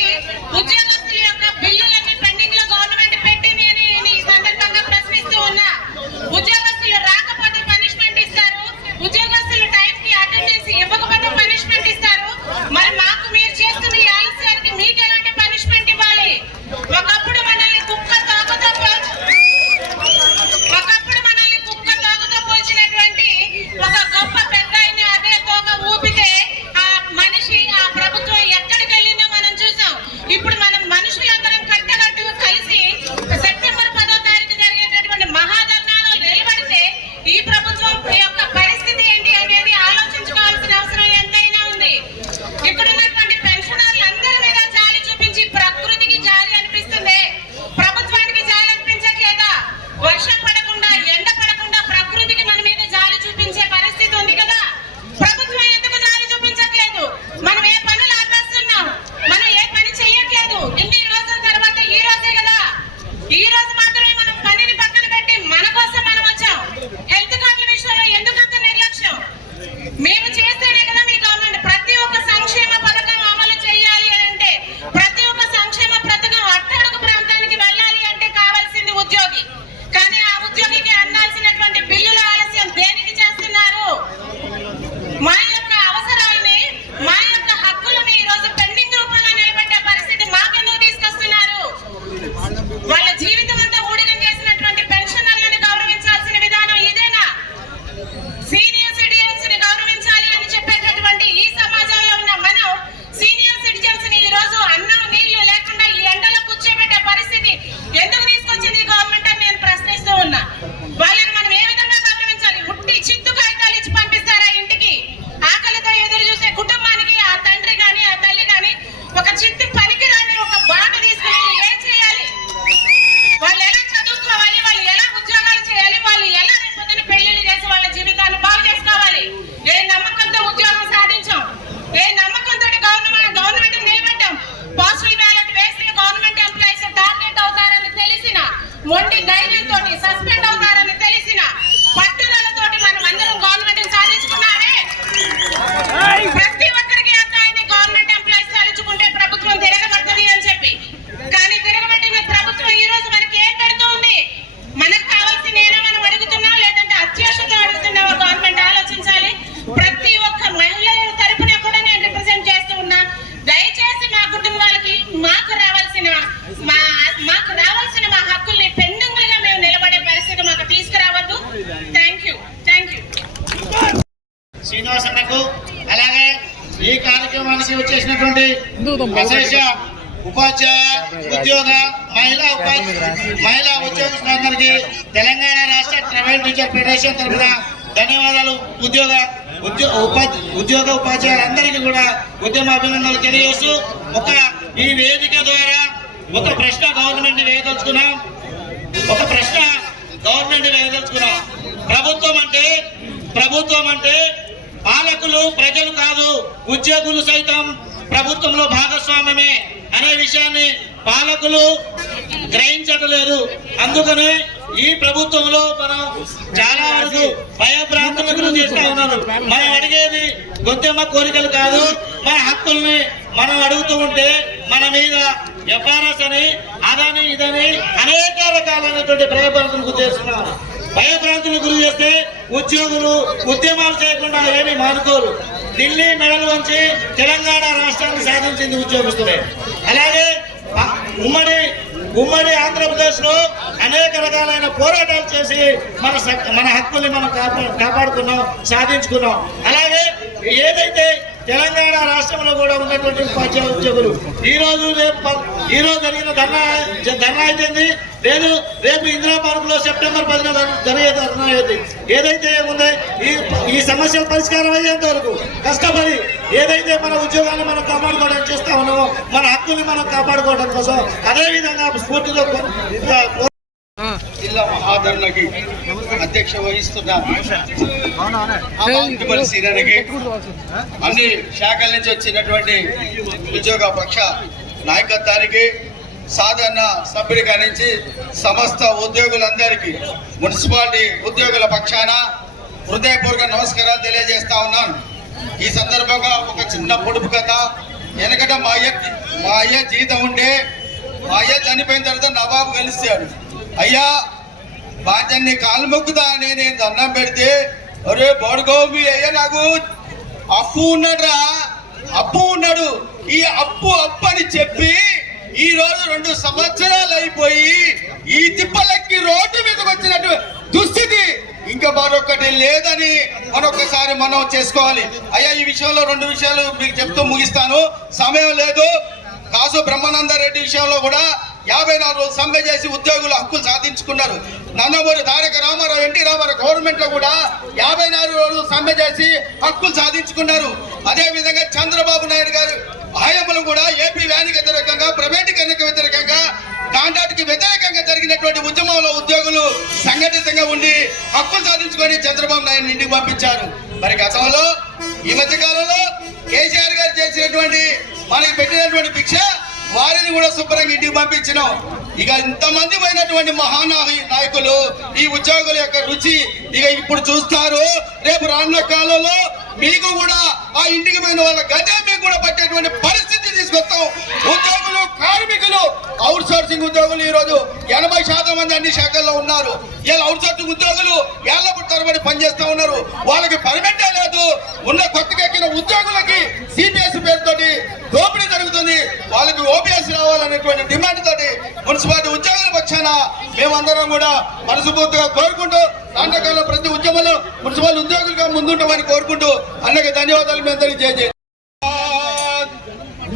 ఉద్యోగస్తుల యొక్క బిల్లులన్నీ పెండింగ్ లో గవర్నమెంట్ పెట్టింది అని ఈ సందర్భంగా ప్రశ్నిస్తూ ఉన్నా. ఉద్యోగస్తులు రాకపోతే పనిష్మెంట్ ఇస్తారు, ఉద్యోగస్తులు టైం కి అటెండెన్స్ ఇవ్వకపోతే పనిష్మెంట్ ఇస్తారు. మరి మాకు మీరు చేస్తున్న ఈ ఆలస్యానికి మీకు ఎలాంటి పనిష్మెంట్ ఇవ్వాలి? ఒకప్పుడు మనల్ని కుక్క తోకతో పోల్చినటువంటి ఒక గొప్ప పెద్ద అదే తోక ఊపితే ఆ మనిషి, ఆ ప్రభుత్వం ఎక్కడికి వెళ్ళిందో మనం చూసాం. ఇప్పుడు మనం మనుషులందరం కట్టగట్టుగా కలిసి సెప్టెంబర్ 10వ తారీఖు జరిగేటటువంటి మహాధర్నాలో నిలబడితే ఈ ప్రభుత్వం యొక్క పరిస్థితి ఏంటి అనేది ఆలోచించుకోవాల్సిన అవసరం ఎంతైనా ఉంది. ఇక్కడ ఉన్నటువంటి పెన్షనర్లందరి మీద జాలి చూపించి ప్రకృతికి జాలి అనిపిస్తుంది, ప్రభుత్వానికి జాలి అనిపించట్లేదా? వర్షం పడకుండా, ఎండ పడకుండా ప్రకృతికి మన మీద జాలి చూపించే పరిస్థితి ఉంది కదా. ప్రభుత్వం ఎందుకు జాలి చూపించట్లేదు? మనం ఏ పనులు ఆపేస్తున్నాం, మనం ఏ పని చెయ్యట్లేదు. ఇన్ని రోజుల తర్వాత ఈ రోజే కదా, ఈ రోజు మాత్రమే మనం పనిని పక్కన పెట్టి మన కోసం మనం వచ్చాం. హెల్త్ కార్డుల విషయంలో ఎందుకంత నిర్లక్ష్యం? మేము చేస్తేనే కదా మీ గవర్నమెంట్ ప్రతి ఒక్క సంక్షేమ పథకం అమలు చేయాలి అంటే, ప్రతి ఒక్క సంక్షేమ పథకం అట్టడుగు ప్రాంతానికి వెళ్ళాలి అంటే కావాల్సింది ఉద్యోగి. కానీ ఆ ఉద్యోగికి అందాల్సినటువంటి బిల్లుల ఆలస్యం దేనికి చేస్తున్నారు? మా యొక్క అవసరాలని, మా యొక్క హక్కులని ఈ రోజు పెండింగ్ రూపంలో నిలబెట్టే పరిస్థితి మాకెందుకు తీసుకొస్తున్నారు? వాళ్ళ జీవితం అంతా ఊడిగం చేసినటువంటి పెన్షనర్లను గౌరవించాల్సిన విధానం ఇదేనా? సీనియర్ సిటిజన్స్ ని గౌరవించాలి అని చెప్పేటటువంటి ఈ సమాజంలో ఉన్న మనం సీనియర్ సిటిజన్స్ ని ఈ రోజు అన్నం నీళ్లు లేకుండా ఈ ఎండలో కూర్చోబెట్టే పరిస్థితి ఎందుకు తీసుకొచ్చింది గవర్నమెంట్ అని నేను ప్రశ్నిస్తూ ఉన్నా. వాళ్ళని మనం ఏ విధంగా గౌరవించాలి? ఉట్టి చిత్తు కాగితాలు ఇచ్చి పంపిస్తారా ఇంటికి? ఆకలితో ఎదురు చూసే కుటుంబానికి ఆ తండ్రి గాని, ఆ తల్లి గాని ఒక చిత్తు పనికిరాని ఒక బాట తీసుకుని ఏం చేయాలి? వాళ్ళు ఎలా చదువుకోవాలి? వాళ్ళు ఎలా ఉద్యోగాలు చేయాలి? వాళ్ళు ఎలా రేపొద్దున పెళ్లిళ్ళు చేసి వాళ్ళ జీవితాన్ని బాగు చేసుకోవాలి? ఏ నమ్మకంతో ఉద్యోగం సాధించాం, ఏ నమ్మకంతో గవర్నమెంట్ నిలబెట్టాం. పోస్టల్ బ్యాలెట్ వేసి గవర్నమెంట్ ఎంప్లాయీస్ టార్గెట్ అవుతారని తెలిసిన, మొండి ధైర్యంతో సస్పెండ్ అవుతారని తెలిసిన పట్టుదలతోటి మనం అందరం గవర్నమెంట్ సాధించుకున్నామే. ప్రతి ఒక్కరికి అర్థమైంది గవర్నమెంట్ ఎంప్లాయీస్ సాధించుకుంటే ప్రభుత్వం తిరగబడుతుంది అని చెప్పి. కానీ తిరగబట్టిన ప్రభుత్వం ఈ రోజు మనకి ఏం పెడుతూ ఉంది? మనకు కావాల్సిన ఏదో మనం అడుగుతున్నా, లేదంటే అత్యాశతో అడుగుతున్నావా? గవర్నమెంట్ ఆలోచించాలి. ప్రతి ఒక్క మహిళల తరపున కూడా నేను రిప్రజెంట్ చేస్తూ ఉన్నా. దయచేసి మా కుటుంబాలకి మాకు రావాల్సిన మా హక్కుల్ని పెండింగ్లుగా మేము నిలబడే పరిస్థితి మాకు తీసుకురావద్దు. Thank you. శ్రీనివాస్ అన్నకు, అలాగే ఈ కార్యక్రమానికి వచ్చేసినటువంటి అశేష ఉపాధ్యాయ ఉద్యోగ మహిళా ఉద్యోగస్తులందరికీ తెలంగాణ రాష్ట్ర ట్రైబల్ టీచర్ ఫెడరేషన్ తరఫున ధన్యవాదాలు. ఉద్యోగ ఉపాధ్యాయులందరికీ కూడా ఉద్యమ అభినందనలు తెలియజేస్తూ ఈ వేదిక ద్వారా ఒక ప్రశ్న గవర్నమెంట్ వేయదలుచుకున్నాం. ప్రభుత్వం అంటే పాలకులు ప్రజలు కాదు, ఉద్యోగులు సైతం ప్రభుత్వంలో భాగస్వామ్యమే అనే విషయాన్ని పాలకులు గ్రహించట్లేదు. అందుకనే ఈ ప్రభుత్వంలో మనం చాలా వరకు భయభ్రాంతులకు గురి చేస్తా ఉన్నారు. మనం అడిగేది గొంతెమ్మ కోరికలు కాదు, మన హక్కుల్ని మనం అడుగుతూ ఉంటే మన మీద ఎఫ్ఆర్ఎస్ అని అదని ఇదని అనేక రకాలైనటువంటి భయభ్రాంతులకు గురి చేస్తే ఉద్యోగులు ఉద్యమాలు చేయకుండా ఏమీ మానుకోరు. ఢిల్లీ మెడలు వంచి తెలంగాణ రాష్ట్రాన్ని సాధించింది ఉద్యోగస్తులే. అలాగే ఉమ్మడి ఆంధ్రప్రదేశ్ లో అనేక రకాలైన పోరాటాలు చేసి మన హక్కుల్ని మనం కాపాడుకున్నాం, సాధించుకున్నాం. అలాగే ఏదైతే తెలంగాణ రాష్ట్రంలో కూడా ఉన్నటువంటి ఉపాధ్యాయ ఉద్యోగులు ఈ రోజు జరిగిన ధర్నా అయితేంది లేదు, రేపు ఇందిరా పార్క్ లో సెప్టెంబర్ 10న జరిగే ధర్నా అయింది. ఏదైతే ఉందో ఈ సమస్యల పరిష్కారం అయ్యేంత వరకు కష్టపడి ఏదైతే మన ఉద్యోగాన్ని మనం కాపాడుకోవడానికి చేస్తా ఉన్నామో, మన హక్కుల్ని మనం కాపాడుకోవడం కోసం అదే విధంగా స్ఫూర్తితో జిల్లా మహాధరణకి అధ్యక్ష వహిస్తున్న అన్ని శాఖల నుంచి వచ్చినటువంటి ఉద్యోగ పక్ష నాయకత్వానికి, సాధారణ సభ్యుడిగా నుంచి సమస్త ఉద్యోగులందరికీ మున్సిపాలిటీ ఉద్యోగుల పక్షాన హృదయపూర్వక నమస్కారాలు తెలియజేస్తా ఉన్నాను. ఈ సందర్భంగా ఒక చిన్న పొడుపు కథ. వెనకట మా అయ్య జీతం ఉంటే మా అయ్య చనిపోయిన తర్వాత నవాబు కలిస్తాడు. అయ్యా బాధ్యాన్ని కాలు మొక్కుదా అని నేను దండం పెడితే, ఒరే బోడుగో మీ అయ్యా నాకు అప్పు ఉన్నాడు, ఈ అప్పు అని చెప్పి ఈ రోజు 2 సంవత్సరాలు అయిపోయి ఈ తిప్పలకి రోడ్డు మీదకి వచ్చినట్టు దుస్థితి ఇంకా మరొకటి లేదని మరొకసారి మనం చేసుకోవాలి. అయ్యా ఈ విషయంలో 2 విషయాలు మీకు చెప్తూ ముగిస్తాను, సమయం లేదు. కాసు బ్రహ్మానందరెడ్డి విషయంలో కూడా 54 రోజులు సమ్మె చేసి ఉద్యోగులు హక్కులు సాధించుకున్నారు. నందమూరి తారక రామారావు, ఎన్టీ రామారావు గవర్నమెంట్ లో కూడా 54 రోజులు సమ్మె చేసి హక్కులు సాధించుకున్నారు. అదే విధంగా చంద్రబాబు నాయుడు గారు హయాంలో కూడా ఏపీ వ్యానికి వ్యతిరేకంగా, ప్రైవేటీకరణకు వ్యతిరేకంగా, కాంట్రాక్ట్ కి వ్యతిరేకంగా జరిగినటువంటి ఉద్యమంలో ఉద్యోగులు సంఘటితంగా ఉండి హక్కులు సాధించుకొని చంద్రబాబు నాయుడు ఇంటికి పంపించారు. మరి గతంలో ఈ మధ్య కాలంలో కేసీఆర్ గారు చేసినటువంటి మనకి పెట్టినటువంటి భిక్ష వారిని కూడా శుభ్రంగా ఇంటికి పంపించినాం. ఇక ఇంతమంది పోయినటువంటి నాయకులు ఈ ఉద్యోగుల యొక్క రుచి ఇక ఇప్పుడు చూస్తారు. రేపు రానున్న కాలంలో మీకు కూడా ఆ ఇంటికి పోయిన వాళ్ళ గదే మీకు కూడా పట్టేటువంటి పరిస్థితి తీసుకొస్తాం. ఉద్యోగులు, కార్మికులు, అవుట్ సోర్సింగ్ ఉద్యోగులు ఈ రోజు 80% మంది అన్ని శాఖల్లో ఉన్నారు. ఇలా అవుట్ సోర్సింగ్ ఉద్యోగులు ఏళ్ల తరబడి పనిచేస్తా ఉన్నారు. వాళ్ళకి పర్మిటే లేదు. ఉన్న కొత్తగా ఎక్కిన ఉద్యోగులకి సిపిఎస్ పేరుతోటి దోపిడీ జరుగుతుంది. వాళ్ళకి ఓపీఎస్ రావాలనేటువంటి డిమాండ్ తోటి మున్సిపాలిటీ ఉద్యోగుల పక్షాన మేమందరం కూడా మనస్ఫూర్తిగా కోరుకుంటూ నాటకాల్లో ప్రతి ఉద్యమంలో మున్సిపల్ ఉద్యోగులుగా ముందుంటామని కోరుకుంటూ అన్నకి ధన్యవాదాలు. మీ అందరికీ జై జై.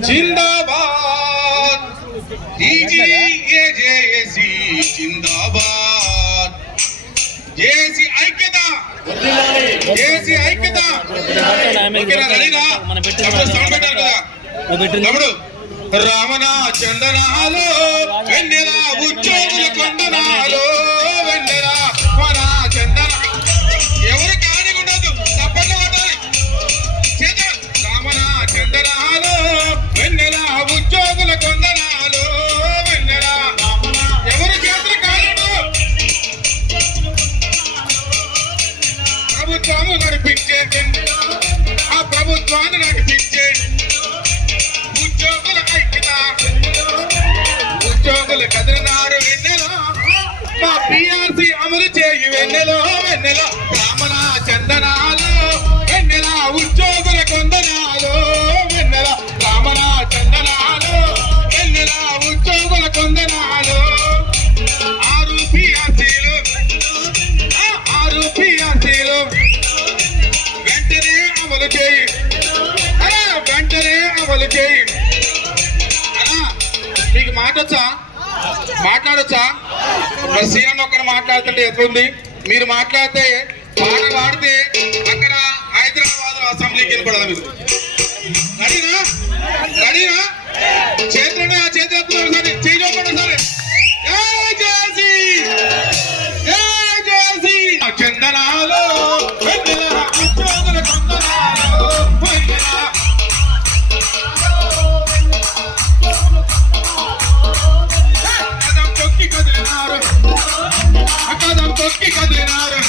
జిందాబాద్ జేఏసీ జిందాబాద్. జేఏసీ ఐక్యత, జేఏసీ ఐక్యత. తమ్ముడు రామణ చందనాలు వెన్నెల ఉద్యోగుల కొందనాలు, వెన్నెల మన చందన ఎవరు కాని ఉండదు తప్పని ఉండాలి. రామణ చందనాలు వెన్నెల ఉద్యోగుల కొందనాలు, వెన్నెల ఎవరు చేతులు కాదు. ప్రభుత్వాన్ని నడిపించే, ఆ ప్రభుత్వాన్ని నడిపించే ఉద్యోగుల ఐక్యత, ఉద్యోగులు కదిలినారు వెన్నెలో, మా పిఆర్సీ అమలు చేయి వెన్నెలో, వెన్నెల రామణ చందనాలు, వెన్నెల ఉద్యోగుల కొందనాలు, వెన్నెల రామణ చందనాలు, వెన్నెల ఉద్యోగుల కొందనాలు. 6 పిఆర్సీలు వెంటనే అమలు చేయి, వెంటనే అమలు చేయి. మీకు మాట్లాడొచ్చా? మరి సీఎం ఒక్కరు మాట్లాడుతుంటే ఎట్లుంది? మీరు మాట్లాడితే పాట పాడితే అక్కడ హైదరాబాద్ లో అసెంబ్లీకి వెళ్ళిపోవడం మీరు రెడీనా? చేతులు ఆ చేతులు సరే చేయకుండా సరే చందనాలు తొక్కి కదిలినారు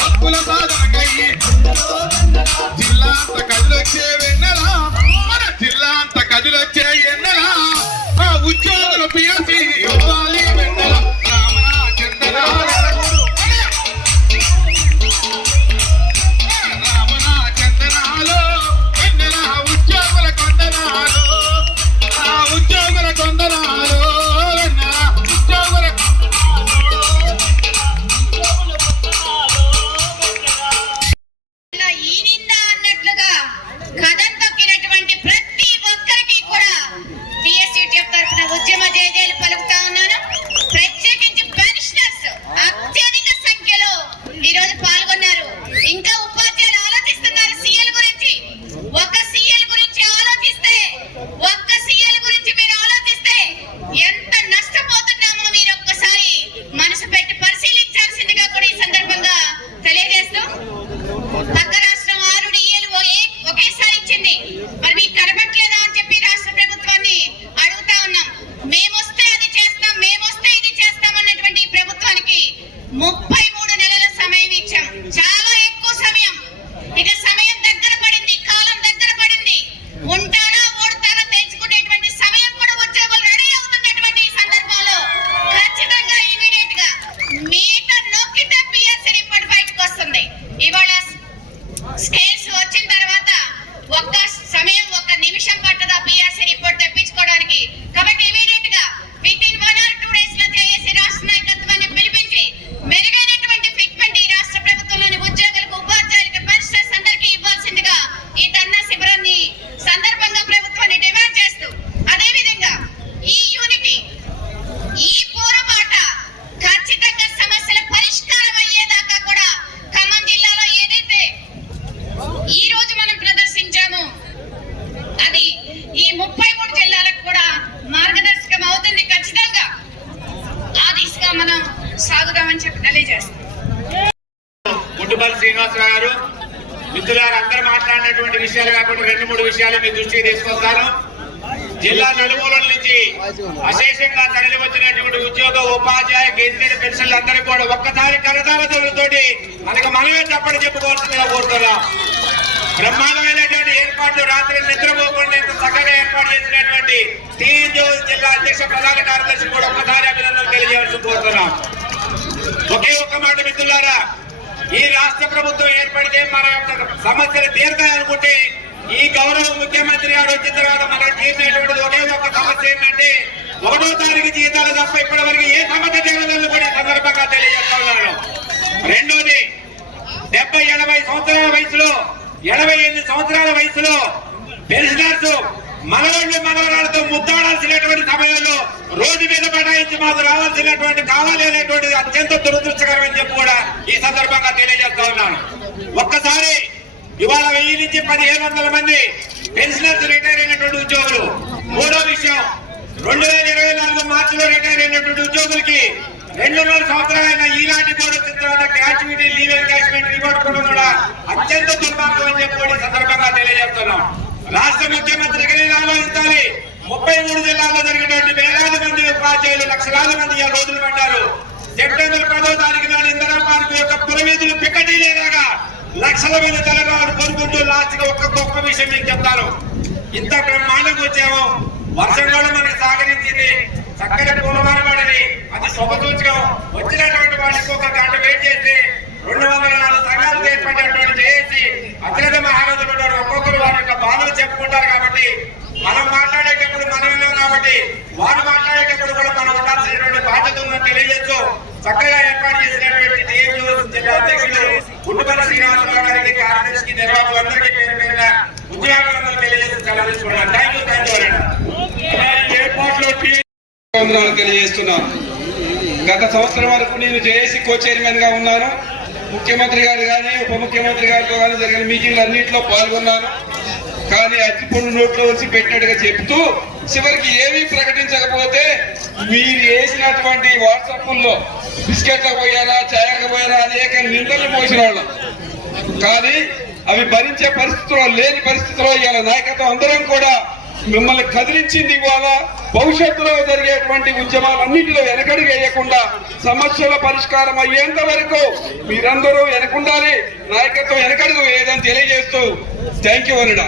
హక్కుల సాధనకై జిల్లా అంత కదిలొచ్చే వెన్నెలా జిల్లా అంత కదిలొచ్చే ఎన్నెలా ఆ ఉద్యోగుల పిఎస్సి ఇవ్వాలి వెన్నెల రామణ చందనాలు రామణ చందనాలు వెన్నెల ఉద్యోగుల కొందనాలు ఆ ఉద్యోగుల కొందనాలు వెన్నెల ఉద్యోగుల ఉద్యమ జయజయలు పలుకుతా ఉన్నాను. ప్రత్యేకించి పెన్షనర్స్ అత్యధిక సంఖ్యలో ఈరోజు పాల్గొన్నారు. ఇంకా ఉపాధ్యాయులు ఆలోచిస్తున్నారు సీఎల్ గురించి. ఒక్క సీఎల్ గురించి ఆలోచిస్తే మీరు ఆలోచిస్తే ఎంత నష్టపోతున్నామో మీరు ఒక్కసారి మనసు పెట్టి పరిశీలించాల్సిందిగా కూడా ఈ సందర్భంగా తెలియజేస్తూ, పక్క రాష్ట్రం 6 DAలు ఒకేసారి ఇచ్చింది. మరి మీకు కనబట్లేదా అని చెప్పి రాష్ట్ర ప్రభుత్వాన్ని అడుగుతా ఉన్నాం. మేమొస్తే అది చేస్తాం, మేమొస్తే ఇది చేస్తాం అన్నటువంటి ఈ ప్రభుత్వానికి 33 నెలల సమయం ఇచ్చాం. చాలా ఎక్కువ సమయం. ఇక సమయం దగ్గర పడింది, కాలం దగ్గర పడింది. ఉంటారా ఓడతారా తెలుసుకునేటువంటి సమయం కూడా ఉద్యోగులు రెడీ అవుతున్నటువంటి ఈ సందర్భంలో ఖచ్చితంగా ఇమీడియట్ గా మీటర్ నొక్కితే పిఎస్సి రిపోర్ట్ బయటకు వస్తుంది. ఇవాళ స్కేల్స్ వచ్చిన తర్వాత ఒక్క సమయం, ఒక్క నిమిషం పట్టదా పిఎస్సి రిపోర్ట్ తెప్పించుకోవడానికి. కాబట్టి ఇమీడియట్ గా వితిన్ 1 or 2 days లో చేసి రాష్ట్ర నాయకత్వాన్ని పిలిపించి మెరుగైనటువంటి ఫిట్మెంట్ ఈ రాష్ట్ర ప్రభుత్వంలోని ఉద్యోగులకు, ఉపాధ్యాయులకు, పెన్షనర్స్ అందరికీ ఇవ్వాల్సిందిగా ఈ ధర్నా శిబిరాన్ని సందర్భంగా ప్రభుత్వాన్ని డిమాండ్ చేస్తూ, అదేవిధంగా ఈ యూనిటీ, ఈ పోరాట ఖచ్చితంగా సమస్యల పరిష్కారం అయ్యేదాకా కూడా ఖమ్మం జిల్లాలో ఏదైతే ఈ రోజు మనం ప్రదర్శించామో అది ఈ 33 జిల్లాలకు కూడా మార్గదర్శకం అవుతుంది. ఖచ్చితంగా ఆ దిశగా మనం సాగుదామని చెప్పి తెలియజేస్తాం. ముట్టుపల్లి శ్రీనివాసరావు గారు, మిత్రులారు అందరూ మాట్లాడినటువంటి విషయాలు కాకుండా 2-3 విషయాలు మీ దృష్టికి తీసుకొస్తాను. జిల్లా నలుమూలల నుంచి అశేషంగా తరలి వచ్చినటువంటి ఉద్యోగ, ఉపాధ్యాయ, గెజిటెడ్ పెన్షన్లు అందరూ కూడా ఒక్కసారి కరతాళతోటి మనకు మనమే తప్పని చెప్పుకోవాల్సిందిగా కోరుతున్నాం. బ్రహ్మాండమైనటువంటి ఏర్పాట్లు, రాత్రి నిద్రపోకుండా ఇంత చక్కగా ఏర్పాటు చేసినటువంటి జిల్లా అధ్యక్ష ప్రధాన కార్యదర్శి కూడా ఒక్కసారి అభినందనలు తెలియజేయాల్సి కోరుతున్నాం. ఒకే ఒక్క మాట మిత్రులారా, ఈ రాష్ట్ర ప్రభుత్వం ఏర్పడితే మన యొక్క సమస్యలు తీరుతాయనుకుంటే ఈ గౌరవ ముఖ్యమంత్రి గారు వచ్చిన తర్వాత మనకు తీరినటువంటి ఒకే ఒక్క సమస్య ఏంటంటే 1వ తారీఖు జీతాలు తప్ప ఇప్పటి వరకు ఏ సమస్య తీరదని కూడా ఈ సందర్భంగా తెలియజేస్తున్నాను. రెండోది, 70-80 సంవత్సరాల వయసులో, 88 సంవత్సరాల వయసులో పెన్షనర్స్ మనవరాలతో ముద్దాడాల్సినటువంటి సమయంలో రోడ్డు మీద బటాయించి మాకు కావాలి అనేటువంటిది అత్యంత దురదృష్టకరం అని చెప్పి కూడా ఈ సందర్భంగా తెలియజేస్తా ఉన్నాను. ఒక్కసారి ఇవాళ 1000 నుంచి 1500 మంది పెన్షనర్స్ రిటైర్ అయినటువంటి ఉద్యోగులు. మూడో విషయం, 2024 మార్చిలో రిటైర్ అయినటువంటి ఉద్యోగులకి 2.5 సంవత్సరాలైన ఈనాటి కూడా వచ్చిన తర్వాత గ్రాట్యుటీ, లీవ్ ఎన్కాష్మెంట్ రిపోర్ట్ కూడా అత్యంత దుర్మార్గం అని చెప్పి కూడా సందర్భంగా తెలియజేస్తున్నాం. రాష్ట్ర ముఖ్యమంత్రికి ఆలోచించాలి. 33 జిల్లాల్లో జరిగినటువంటి వేలాది మంది ఉపాధ్యాయులు, లక్షలాది మంది ఈ రోజులు పడ్డారు. సెప్టెంబర్ 10వ తారీఖు నాడు ఇందిరా పార్క్ యొక్క పురవీధులు పికటీలేలాగా లక్షల మంది తెలంగాణ కోరుకుంటూ లాస్ట్ గా ఒక్క విషయం మీకు చెప్తాను. ఇంత బ్రహ్మాండంగా వచ్చాము, వర్షం కూడా మనకి సాగరించింది, చక్కటి పూలవారం పడింది. అది శుభసూచకం. వచ్చినటువంటి వాళ్ళకి ఒక గంట వెయిట్ చేసి 204 సంఘాలు ఏర్పడినటువంటి చేసి అత్యంత మహారాజులు ఉన్నారు. ఒక్కొక్కరు వారి యొక్క బాధలు చెప్పుకుంటారు. కాబట్టి మనం మాట్లాడేటప్పుడు మనం ఉన్నాం కాబట్టి వారు మాట్లాడేటప్పుడు కూడా మనం ఉండాల్సినటువంటి బాధ్యత ఉందని తెలియజేస్తూ చక్కగా ఏర్పాటు చేసినటువంటి జిల్లా అధ్యక్షులు ముట్టుపల్లి శ్రీనివాసరావు గారికి, కార్యదర్శికి, నిర్వాహకులందరికీ పేరు పేరున ఉద్యోగులందరూ తెలియజేస్తూ సెలవు తీసుకున్నాను. Thank you. తెలియజేస్తున్నాను. గత సంవత్సరం వరకు నేను జేఏసీ కో చైర్మన్ గా ఉన్నాను. ముఖ్యమంత్రి గారు కానీ ఉప ముఖ్యమంత్రి గారితో కానీ జరిగిన మీటింగ్లు అన్నింటిలో పాల్గొన్నాను. కానీ అట్టిపండు నోట్లో వచ్చి పెట్టినట్టుగా చెప్తూ చివరికి ఏమీ ప్రకటించకపోతే మీరు వేసినటువంటి వాట్సాప్ల్లో బిస్కెట్లకు పోయారా ఛాయలకు పోయారా అనేక నిందలు పోసిన వాళ్ళం. కానీ అవి భరించే పరిస్థితుల్లో లేని పరిస్థితిలో ఇవాళ నాయకత్వం అందరం కూడా మిమ్మల్ని కదిలించింది. ఇవాళ భవిష్యత్తులో జరిగేటువంటి ఉద్యమాలన్నింటిలో వెనకడుగు వేయకుండా సమస్యల పరిష్కారం అయ్యేంత వరకు మీరందరూ వెనకుండాలి, నాయకత్వం వెనకడుగు వేయదని తెలియజేస్తూ థ్యాంక్ యూ అనిడా.